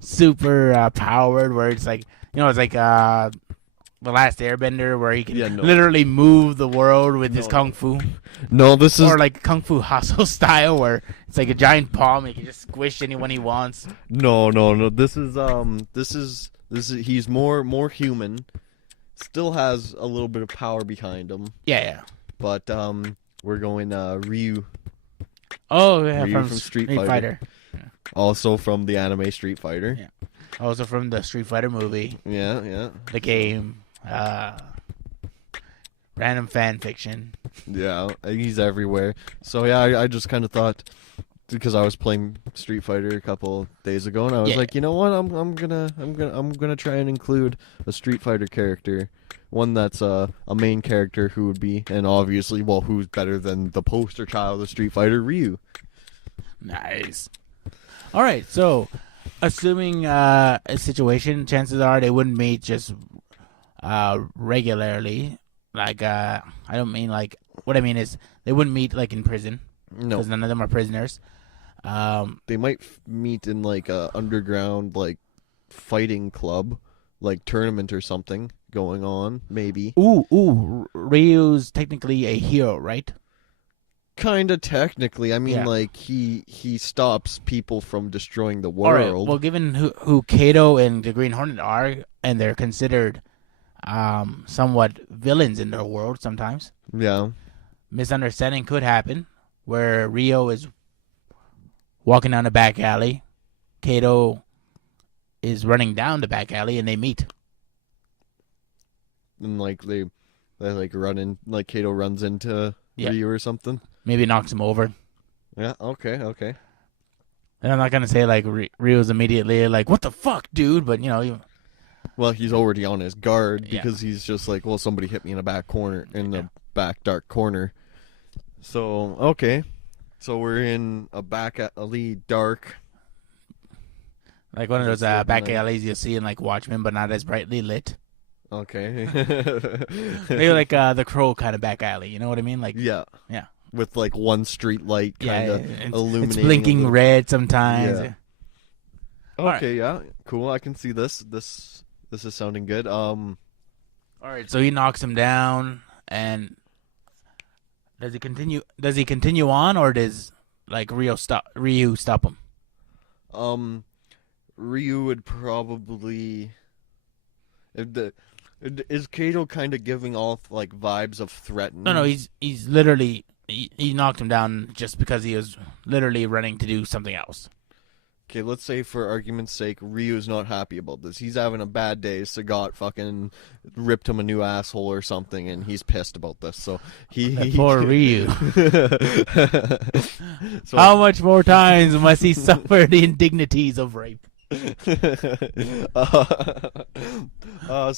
super powered, where it's like, you know, it's like the Last Airbender, where he can literally move the world with his kung fu. No, this is, or like Kung Fu Hustle style, where it's like a giant palm and he can just squish anyone he wants. No. This is he's more human. Still has a little bit of power behind him. Yeah. But we're going Ryu. Oh yeah, Ryu from Street Fighter. Yeah. Also from the anime Street Fighter. Yeah. Also from the Street Fighter movie. Yeah. The game. Random fan fiction. Yeah, he's everywhere. So yeah, I just kind of thought, because I was playing Street Fighter a couple days ago, and I was like, you know what, I'm gonna try and include a Street Fighter character one that's a main character who would be, and obviously, well, who's better than the poster child of Street Fighter, Ryu? Nice. All right, so assuming a situation, chances are they wouldn't meet just regularly. Like, I don't mean like, what I mean is they wouldn't meet like in prison. No. Because none of them are prisoners. They might meet in like a underground like fighting club, like tournament or something going on, maybe. Ryu's technically a hero, right? Kinda technically. I mean, Yeah. like he stops people from destroying the All right. world. Well, given who Kato and the Green Hornet are, and they're considered somewhat villains in their world sometimes, Yeah. misunderstanding could happen where Ryo is walking down the back alley, Kato is running down the back alley, and they meet. And like they like run in, like Kato runs into Ryu or something. Maybe knocks him over. Yeah. Okay. And I'm not gonna say like Ryo's immediately like, "What the fuck, dude?" But Well, he's already on his guard Yeah. because he's just like, well, somebody hit me in the back corner, in the back dark corner. So okay, so we're in a back alley dark. like one of those Just back like- alleys you see in like Watchmen, but not as brightly lit. Okay. Maybe like the Crow kind of back alley. You know what I mean? Like Yeah. Yeah. With like one street light kind of it's illuminating. blinking a little- red sometimes. Yeah. All Okay, yeah, cool. I can see this. This is sounding good. All right, so he knocks him down, and does he continue? Does he continue on, or does like Ryu stop him? Ryu would probably. Is Kato kind of giving off like vibes of threatening? No, he's literally he knocked him down just because he was literally running to do something else. Okay, let's say for argument's sake, Ryu's not happy about this. He's having a bad day. Sagat fucking ripped him a new asshole or something, and he's pissed about this. So he Poor Ryu. So, How much more times must he suffer the indignities of rape?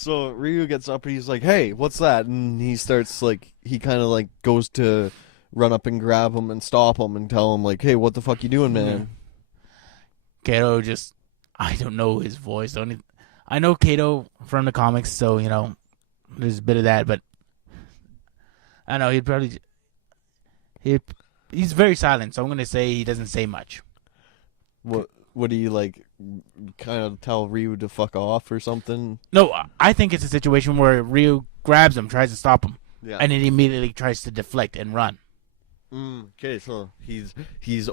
So Ryu gets up and he's like, "Hey, what's that?" And he starts like he kind of like goes to run up and grab him and stop him and tell him like, "Hey, what the fuck you doing, man?" Kato just, I don't know his voice. I know Kato from the comics, so there's a bit of that, but I know he's very silent, so I'm gonna say he doesn't say much. What do you like? Kind of tell Ryu to fuck off or something? No, I think it's a situation where Ryu grabs him, tries to stop him, Yeah. and then he immediately tries to deflect and run. Okay, so he's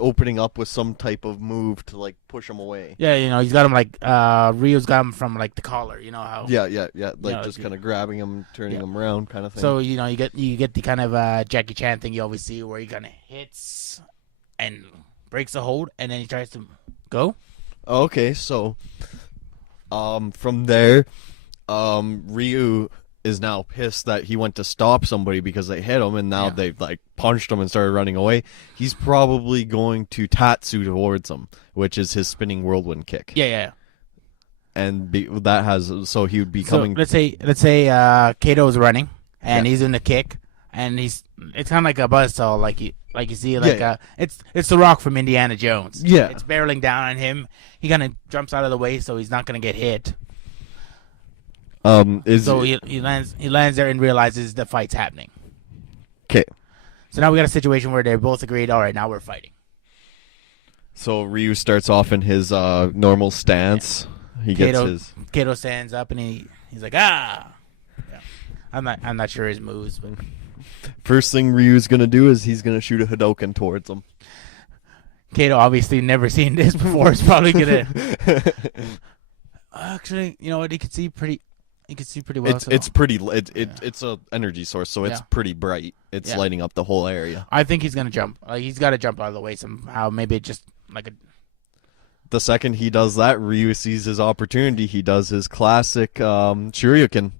opening up with some type of move to like push him away. Yeah, he's got him like Ryu's got him from like the collar. You know how? Yeah, like just if kind of grabbing him, turning him around, kind of thing. So you get the kind of Jackie Chan thing you always see where he kind of hits and breaks the hold, and then he tries to go. Okay, so from there, Ryu is now pissed that he went to stop somebody because they hit him, and now they've like punched him and started running away. He's probably going to Tatsu towards him, which is his spinning whirlwind kick. Yeah. And that has so he would be coming. So let's say Kato's running and he's in the kick, and it's kind of like a buzzsaw, like you see it's the Rock from Indiana Jones. Yeah. It's barreling down on him. He kind of jumps out of the way, so he's not going to get hit. So he lands there and realizes the fight's happening. Okay. So now we got a situation where they both agreed, all right, now we're fighting. So Ryu starts off in his normal stance. He gets his. Kato stands up and he's like, ah. Yeah. I'm not sure his moves, but First thing Ryu's gonna do is he's gonna shoot a Hadouken towards him. Kato obviously never seen this before. It's probably gonna. Actually, you know what? He could see pretty well. It's pretty. It's a energy source, so it's Yeah. pretty bright. It's lighting up the whole area. I think he's gonna jump. Like he's got to jump out of the way somehow. Maybe just like a. The second he does that, Ryu sees his opportunity. He does his classic Shoryuken.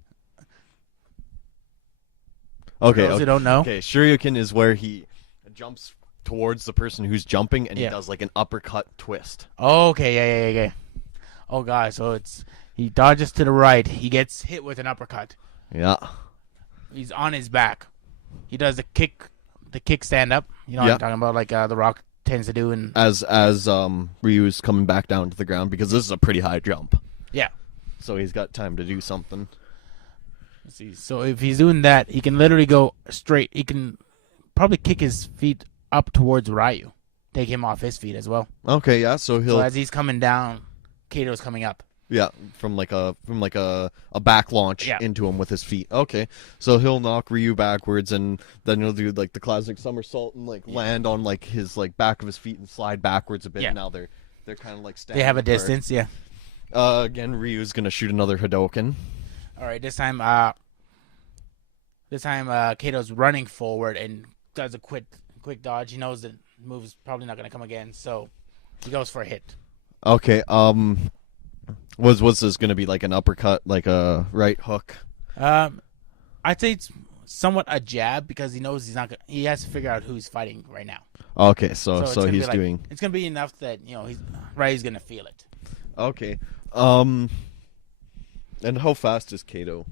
Okay, For those who don't know. Okay, Shoryuken is where he jumps towards the person who's jumping, and he does like an uppercut twist. Okay, yeah. Oh god, so he dodges to the right. He gets hit with an uppercut. Yeah. He's on his back. He does the kick stand up. You know what I'm talking about, like The Rock tends to do. And As Ryu's coming back down to the ground, because this is a pretty high jump. yeah. So he's got time to do something. Let's see. So if he's doing that, he can literally go straight. He can probably kick his feet up towards Ryu, take him off his feet as well. Okay, yeah. So So as he's coming down, Kato's coming up. yeah, from like a back launch into him with his feet. Okay, so he'll knock Ryu backwards, and then he'll do like the classic somersault and like land on like his like back of his feet and slide backwards a bit. Yeah. Now they're kind of like standing. They have a apart. distance, yeah. Again, Ryu's gonna shoot another Hadoken. All right, this time Kato's running forward and does a quick dodge. He knows the move's probably not gonna come again, so he goes for a hit. Okay. Was this gonna be like an uppercut, like a right hook? I'd say it's somewhat a jab because he knows he's not gonna. He has to figure out who he's fighting right now. Okay, so it's gonna he's be doing. It's gonna be enough that Ryu's gonna feel it. Okay. And how fast is Kato?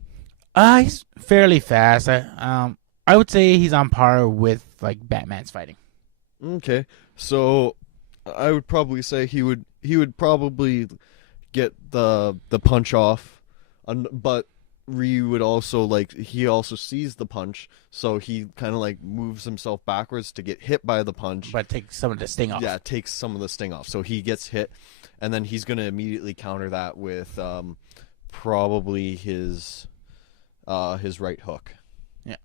He's fairly fast. I would say he's on par with like Batman's fighting. Okay, so I would probably say he would probably get the punch off, but Ryu would also he also sees the punch, so he kind of like moves himself backwards to get hit by the punch, but take some of the sting off. Yeah, takes some of the sting off, so he gets hit, and then he's gonna immediately counter that with probably his right hook. Yeah.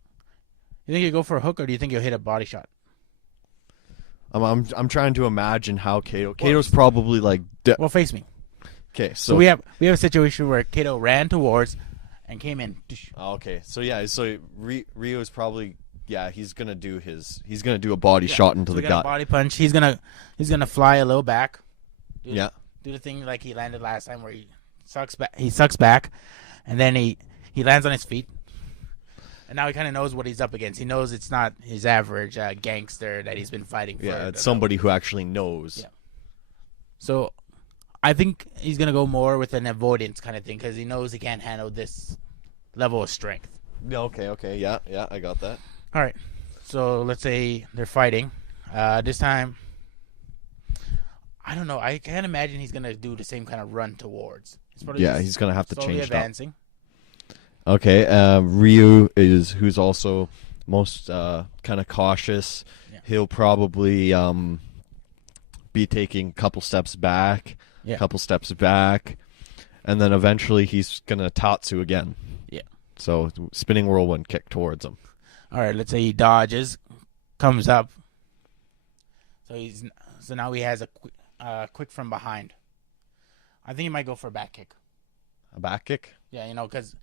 You think he'll go for a hook, or do you think he'll hit a body shot? I'm trying to imagine how Kato's probably like. Well, face me. Okay, so we have a situation where Kato ran towards and came in. Okay, so Ryu is probably he's gonna do a body shot into the gut. A body punch. He's gonna fly a little back. Do the thing like he landed last time where he sucks back. He sucks back, and then he lands on his feet. And now he kind of knows what he's up against. He knows it's not his average gangster that he's been fighting for. Yeah, it's somebody who actually knows. Yeah. So I think he's going to go more with an avoidance kind of thing because he knows he can't handle this level of strength. Okay. Yeah, I got that. All right. So let's say they're fighting. This time, I don't know. I can't imagine he's going to do the same kind of run towards. He's going to have to change advancing. Up. Okay, Ryu who's also most kind of cautious. Yeah. He'll probably be taking a couple steps back, and then eventually he's gonna tatsu again. Yeah. So spinning whirlwind kick towards him. All right, let's say he dodges, comes up. So now he has a quick from behind. I think he might go for a back kick. A back kick? Yeah, because.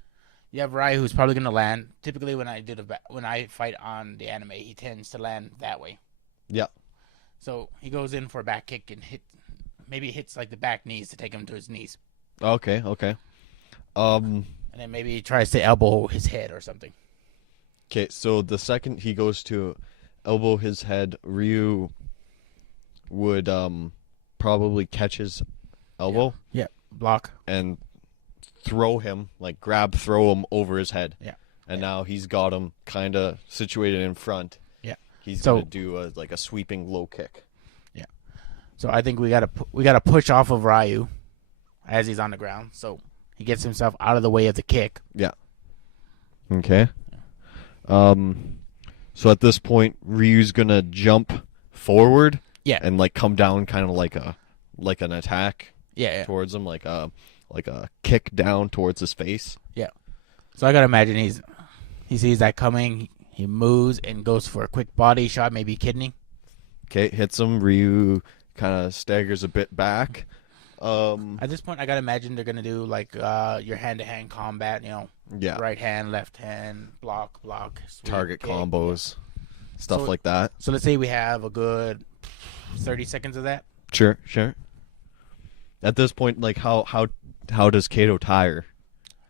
You have Ryu who's probably going to land. Typically, when I fight on the anime, he tends to land that way. Yeah. So he goes in for a back kick and maybe hits like the back knees to take him to his knees. Okay. And then maybe he tries to elbow his head or something. Okay, so the second he goes to elbow his head, Ryu would probably catch his elbow. Yeah. Block. And throw him over his head. Yeah. And now he's got him kind of situated in front. Yeah. He's going to do a sweeping low kick. Yeah. So I think we got to push off of Ryu as he's on the ground. So he gets himself out of the way of the kick. Yeah. Okay. So at this point Ryu's going to jump forward. Yeah. And come down kind of like an attack. Yeah. Towards him like a kick down towards his face. Yeah. So I gotta imagine he sees that coming. He moves and goes for a quick body shot, maybe kidney. Okay, hits him. Ryu kind of staggers a bit back. At this point, I gotta imagine they're gonna do your hand-to-hand combat. Yeah. Right hand, left hand, block, sweep, target kick. combos, stuff like that. So let's say we have a good 30 seconds of that. Sure. At this point, how does Kato tire?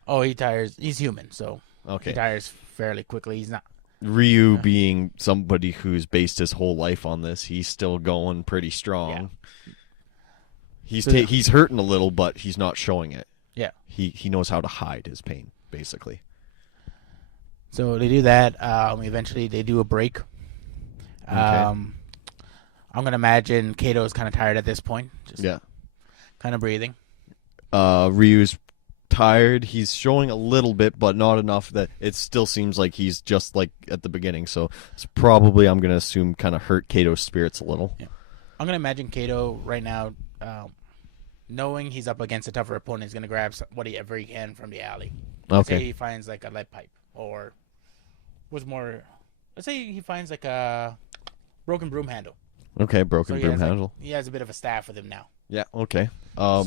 Oh, he tires. He's human, so okay. He tires fairly quickly. He's not. Ryu being somebody who's based his whole life on this, he's still going pretty strong. Yeah. He's hurting a little, but he's not showing it. Yeah. He knows how to hide his pain, basically. So they do that. Eventually, they do a break. I'm gonna imagine Kato's kind of tired at this point. Just kind of breathing. Ryu's tired. He's showing a little bit, but not enough that it still seems like he's just like at the beginning. So it's probably, I'm gonna assume, kind of hurt Kato's spirits a little. Yeah. I'm gonna imagine Kato right now, knowing he's up against a tougher opponent, he's gonna grab whatever he can from the alley. Let's say he finds like a lead pipe, or what's more, let's say he finds like a broken broom handle. Okay, broken broom handle. He has a bit of a staff with him now. Yeah. Okay. I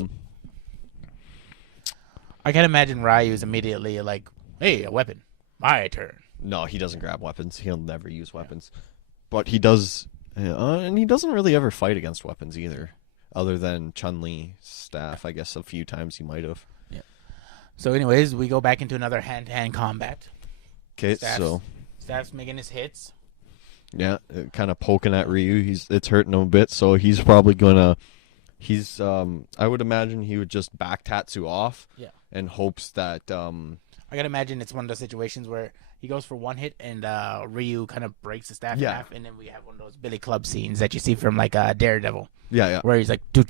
can imagine Ryu's immediately like, "Hey, a weapon, my turn." No, he doesn't grab weapons. He'll never use weapons. But he does, and he doesn't really ever fight against weapons either, other than Chun-Li's staff. I guess a few times he might have. Yeah. So, anyways, we go back into another hand-to-hand combat. Okay, so Staff's making his hits. Yeah, kind of poking at Ryu. It's hurting him a bit, so he's probably gonna. I would imagine he would just back Tatsu off. Yeah. In hopes that. I gotta imagine it's one of those situations where he goes for one hit and Ryu kind of breaks the staff in half, and then we have one of those Billy Club scenes that you see from like Daredevil. Yeah. Where he's like do.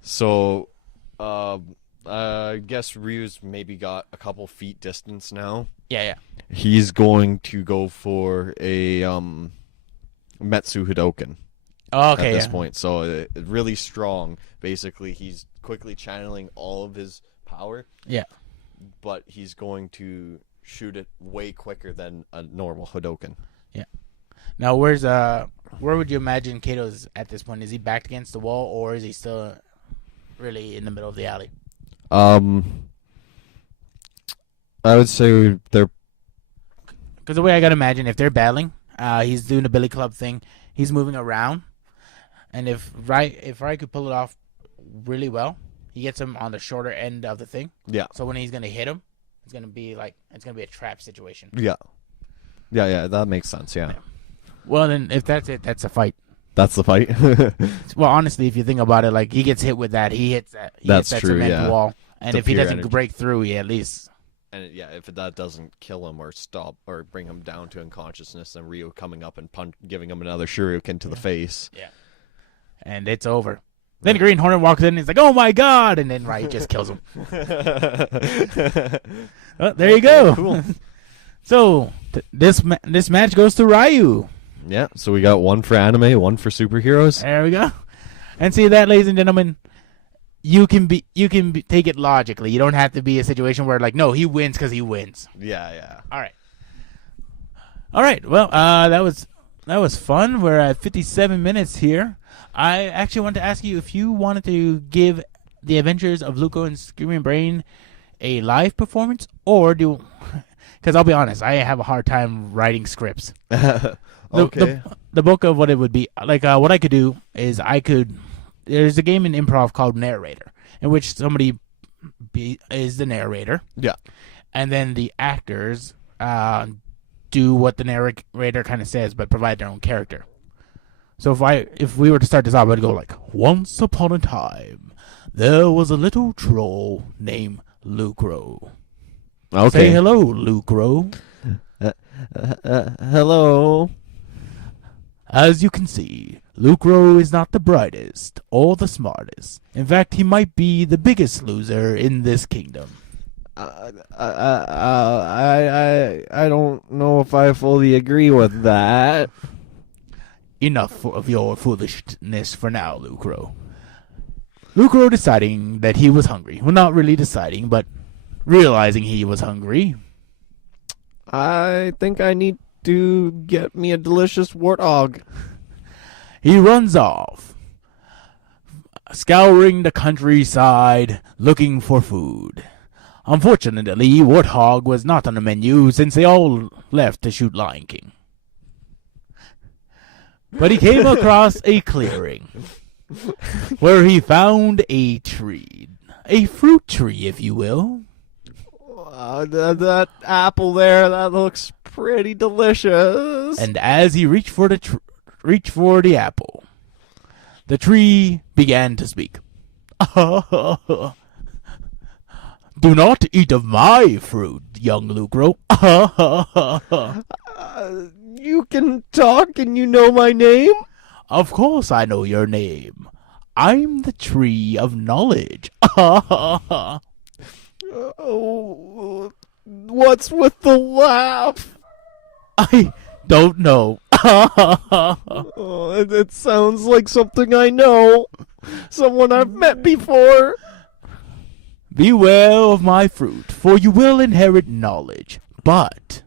So, I guess Ryu's maybe got a couple feet distance now. Yeah. He's going to go for a Metsu Hadoken. Oh, okay. At this point, so really strong. Basically, he's quickly channeling all of his power. Yeah. But he's going to shoot it way quicker than a normal Hadoken. Yeah. Now, where would you imagine Kato's at this point? Is he backed against the wall, or is he still really in the middle of the alley? I would say they're. Because the way I gotta imagine, if they're battling, he's doing the Billy Club thing. He's moving around, and if Rai could pull it off really well, he gets him on the shorter end of the thing. Yeah. So when he's gonna hit him, it's gonna be a trap situation. Yeah. That makes sense. Yeah. Well, then if that's it, that's a fight. That's the fight. Well, honestly, if you think about it, like he gets hit with that, he hits that. That's hits that true. cement wall, and The if he pure doesn't energy. break through, he at least. And if that doesn't kill him or stop or bring him down to unconsciousness, then Ryu coming up and giving him another shuriken to the face. Yeah. And it's over. Then Green Hornet walks in and he's like, "Oh my god!" And then Rai just kills him. Oh, there you go. Cool. So this match goes to Ryu. Yeah. So we got one for anime, one for superheroes. There we go. And see that, ladies and gentlemen, you can take it logically. You don't have to be a situation where like, no, he wins because he wins. Yeah. All right. Well, that was fun. We're at 57 minutes here. I actually want to ask you if you wanted to give the Adventures of Lucro and Screaming Brain a live performance, or because I'll be honest, I have a hard time writing scripts. Okay. The book of what it would be, like what I could do is there's a game in improv called Narrator, in which somebody is the narrator. Yeah. And then the actors do what the narrator kind of says, but provide their own character. So if we were to start this off, I'd go like, "Once upon a time, there was a little troll named Lucro." Okay. Say hello, Lucro. Hello. As you can see, Lucro is not the brightest or the smartest. In fact, he might be the biggest loser in this kingdom. I don't know if I fully agree with that. Enough of your foolishness for now, Lucro. Lucro deciding that he was hungry. Well, not really deciding, but realizing he was hungry. I think I need to get me a delicious warthog. He runs off, scouring the countryside, looking for food. Unfortunately, warthog was not on the menu since they all left to shoot Lion King. But he came across a clearing where he found a tree. A fruit tree, if you will. That apple there, that looks pretty delicious. And as he reached for the apple, the tree began to speak. "Do not eat of my fruit, young Lucro. You can talk and you know my name? Of course I know your name. I'm the Tree of Knowledge. Oh, what's with the laugh? I don't know. Oh, it sounds like something I know. Someone I've met before. Beware of my fruit, for you will inherit knowledge, but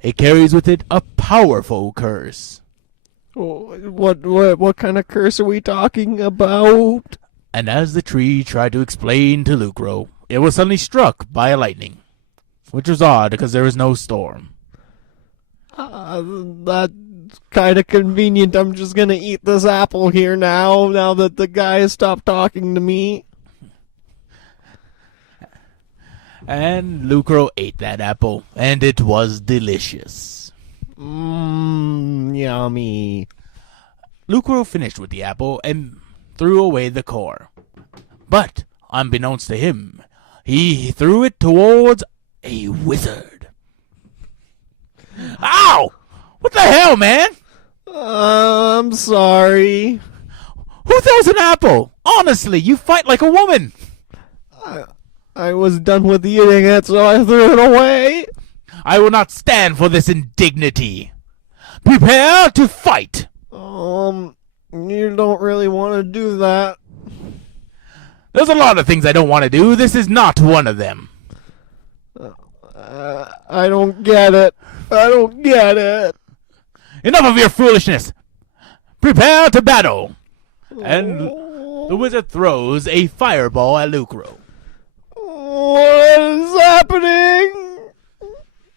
it carries with it a powerful curse. Oh, what kind of curse are we talking about? And as the tree tried to explain to Lucro, it was suddenly struck by a lightning, which was odd because there was no storm. That's kind of convenient. I'm just gonna eat this apple here now that the guy has stopped talking to me. And Lucro ate that apple, and it was delicious. Yummy. Lucro finished with the apple and threw away the core. But, unbeknownst to him, he threw it towards a wizard. Ow! What the hell, man? I'm sorry. Who throws an apple? Honestly, you fight like a woman. I was done with eating it, so I threw it away. I will not stand for this indignity. Prepare to fight. You don't really want to do that. There's a lot of things I don't want to do. This is not one of them. I don't get it. I don't get it. Enough of your foolishness. Prepare to battle. And the wizard throws a fireball at Lucro. What is happening?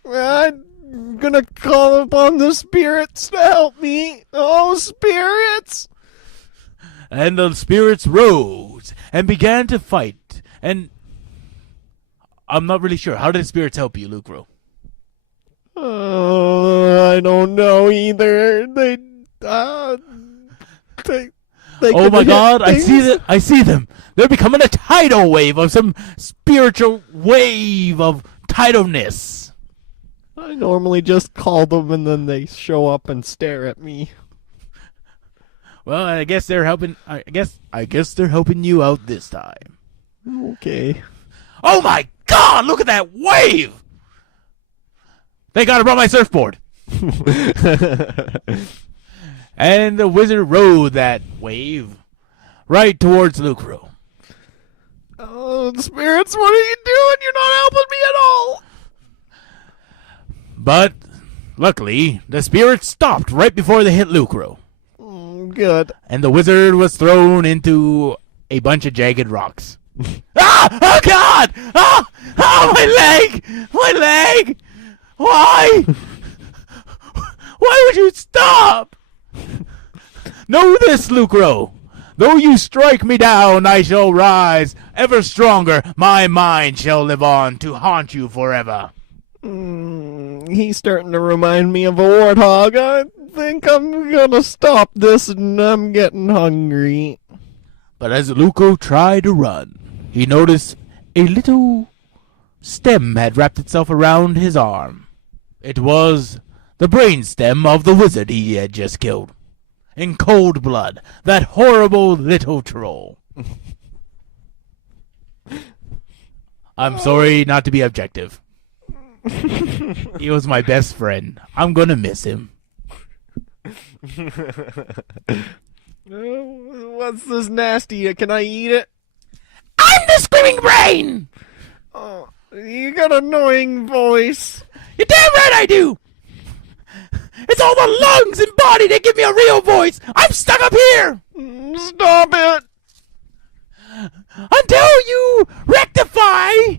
I'm gonna call upon the spirits to help me. Oh, spirits! And the spirits rose and began to fight. And I'm not really sure. How did the spirits help you, Lucro? I don't know either. They oh my God! I see them. They're becoming a tidal wave of some spiritual wave of tidalness. I normally just call them and then they show up and stare at me. Well, I guess they're helping. I guess they're helping you out this time. Okay. Oh my God! Look at that wave! Thank God I brought my surfboard. And the wizard rode that wave right towards Lucro. Oh, spirits, what are you doing? You're not helping me at all. But luckily, the spirits stopped right before they hit Lucro. Good. And the wizard was thrown into a bunch of jagged rocks. Ah! Oh God! Ah! Oh, my leg! My leg! Why? Why would you stop? Know this, Lucro. Though you strike me down, I shall rise. Ever stronger, my mind shall live on to haunt you forever. He's starting to remind me of a warthog. I think I'm gonna stop this and I'm getting hungry. But as Lucro tried to run, he noticed a little stem had wrapped itself around his arm. It was the brain stem of the wizard he had just killed. In cold blood, that horrible little troll. I'm sorry not to be objective. He was my best friend. I'm gonna miss him. What's this nasty? Can I eat it? I'm the screaming brain! Oh, you got an annoying voice. You're damn right I do! It's all the lungs and body that give me a real voice! I'm stuck up here! Stop it! Until you rectify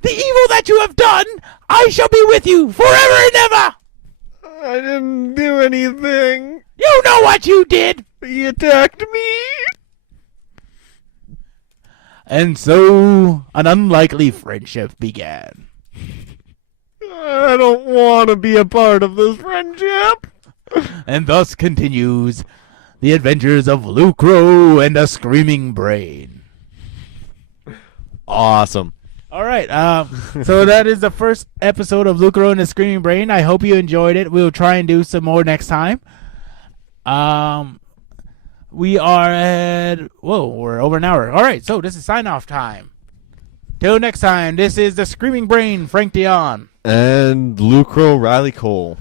the evil that you have done, I shall be with you forever and ever! I didn't do anything. You know what you did! He attacked me. And so, an unlikely friendship began. I don't want to be a part of this friendship. And thus continues the adventures of Lucro and the Screaming Brain. Awesome. All right. So that is the first episode of Lucro and the Screaming Brain. I hope you enjoyed it. We'll try and do some more next time. We are at... Whoa, we're over an hour. All right, so this is sign-off time. Till next time, this is the Screaming Brain, Frank Dion. And Lucro Riley Cole.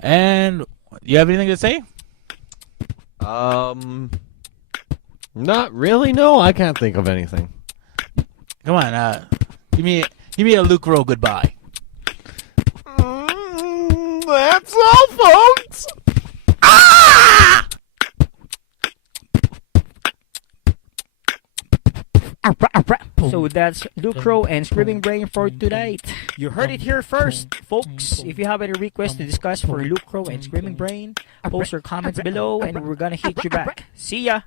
And you have anything to say? Not really. No, I can't think of anything. Come on, give me a Lucro goodbye. That's all, folks. So that's Lucro and Screaming Brain for tonight. You heard it here first, folks. If you have any requests to discuss for Lucro and Screaming Brain, post your comments below and we're gonna hit you back. See ya!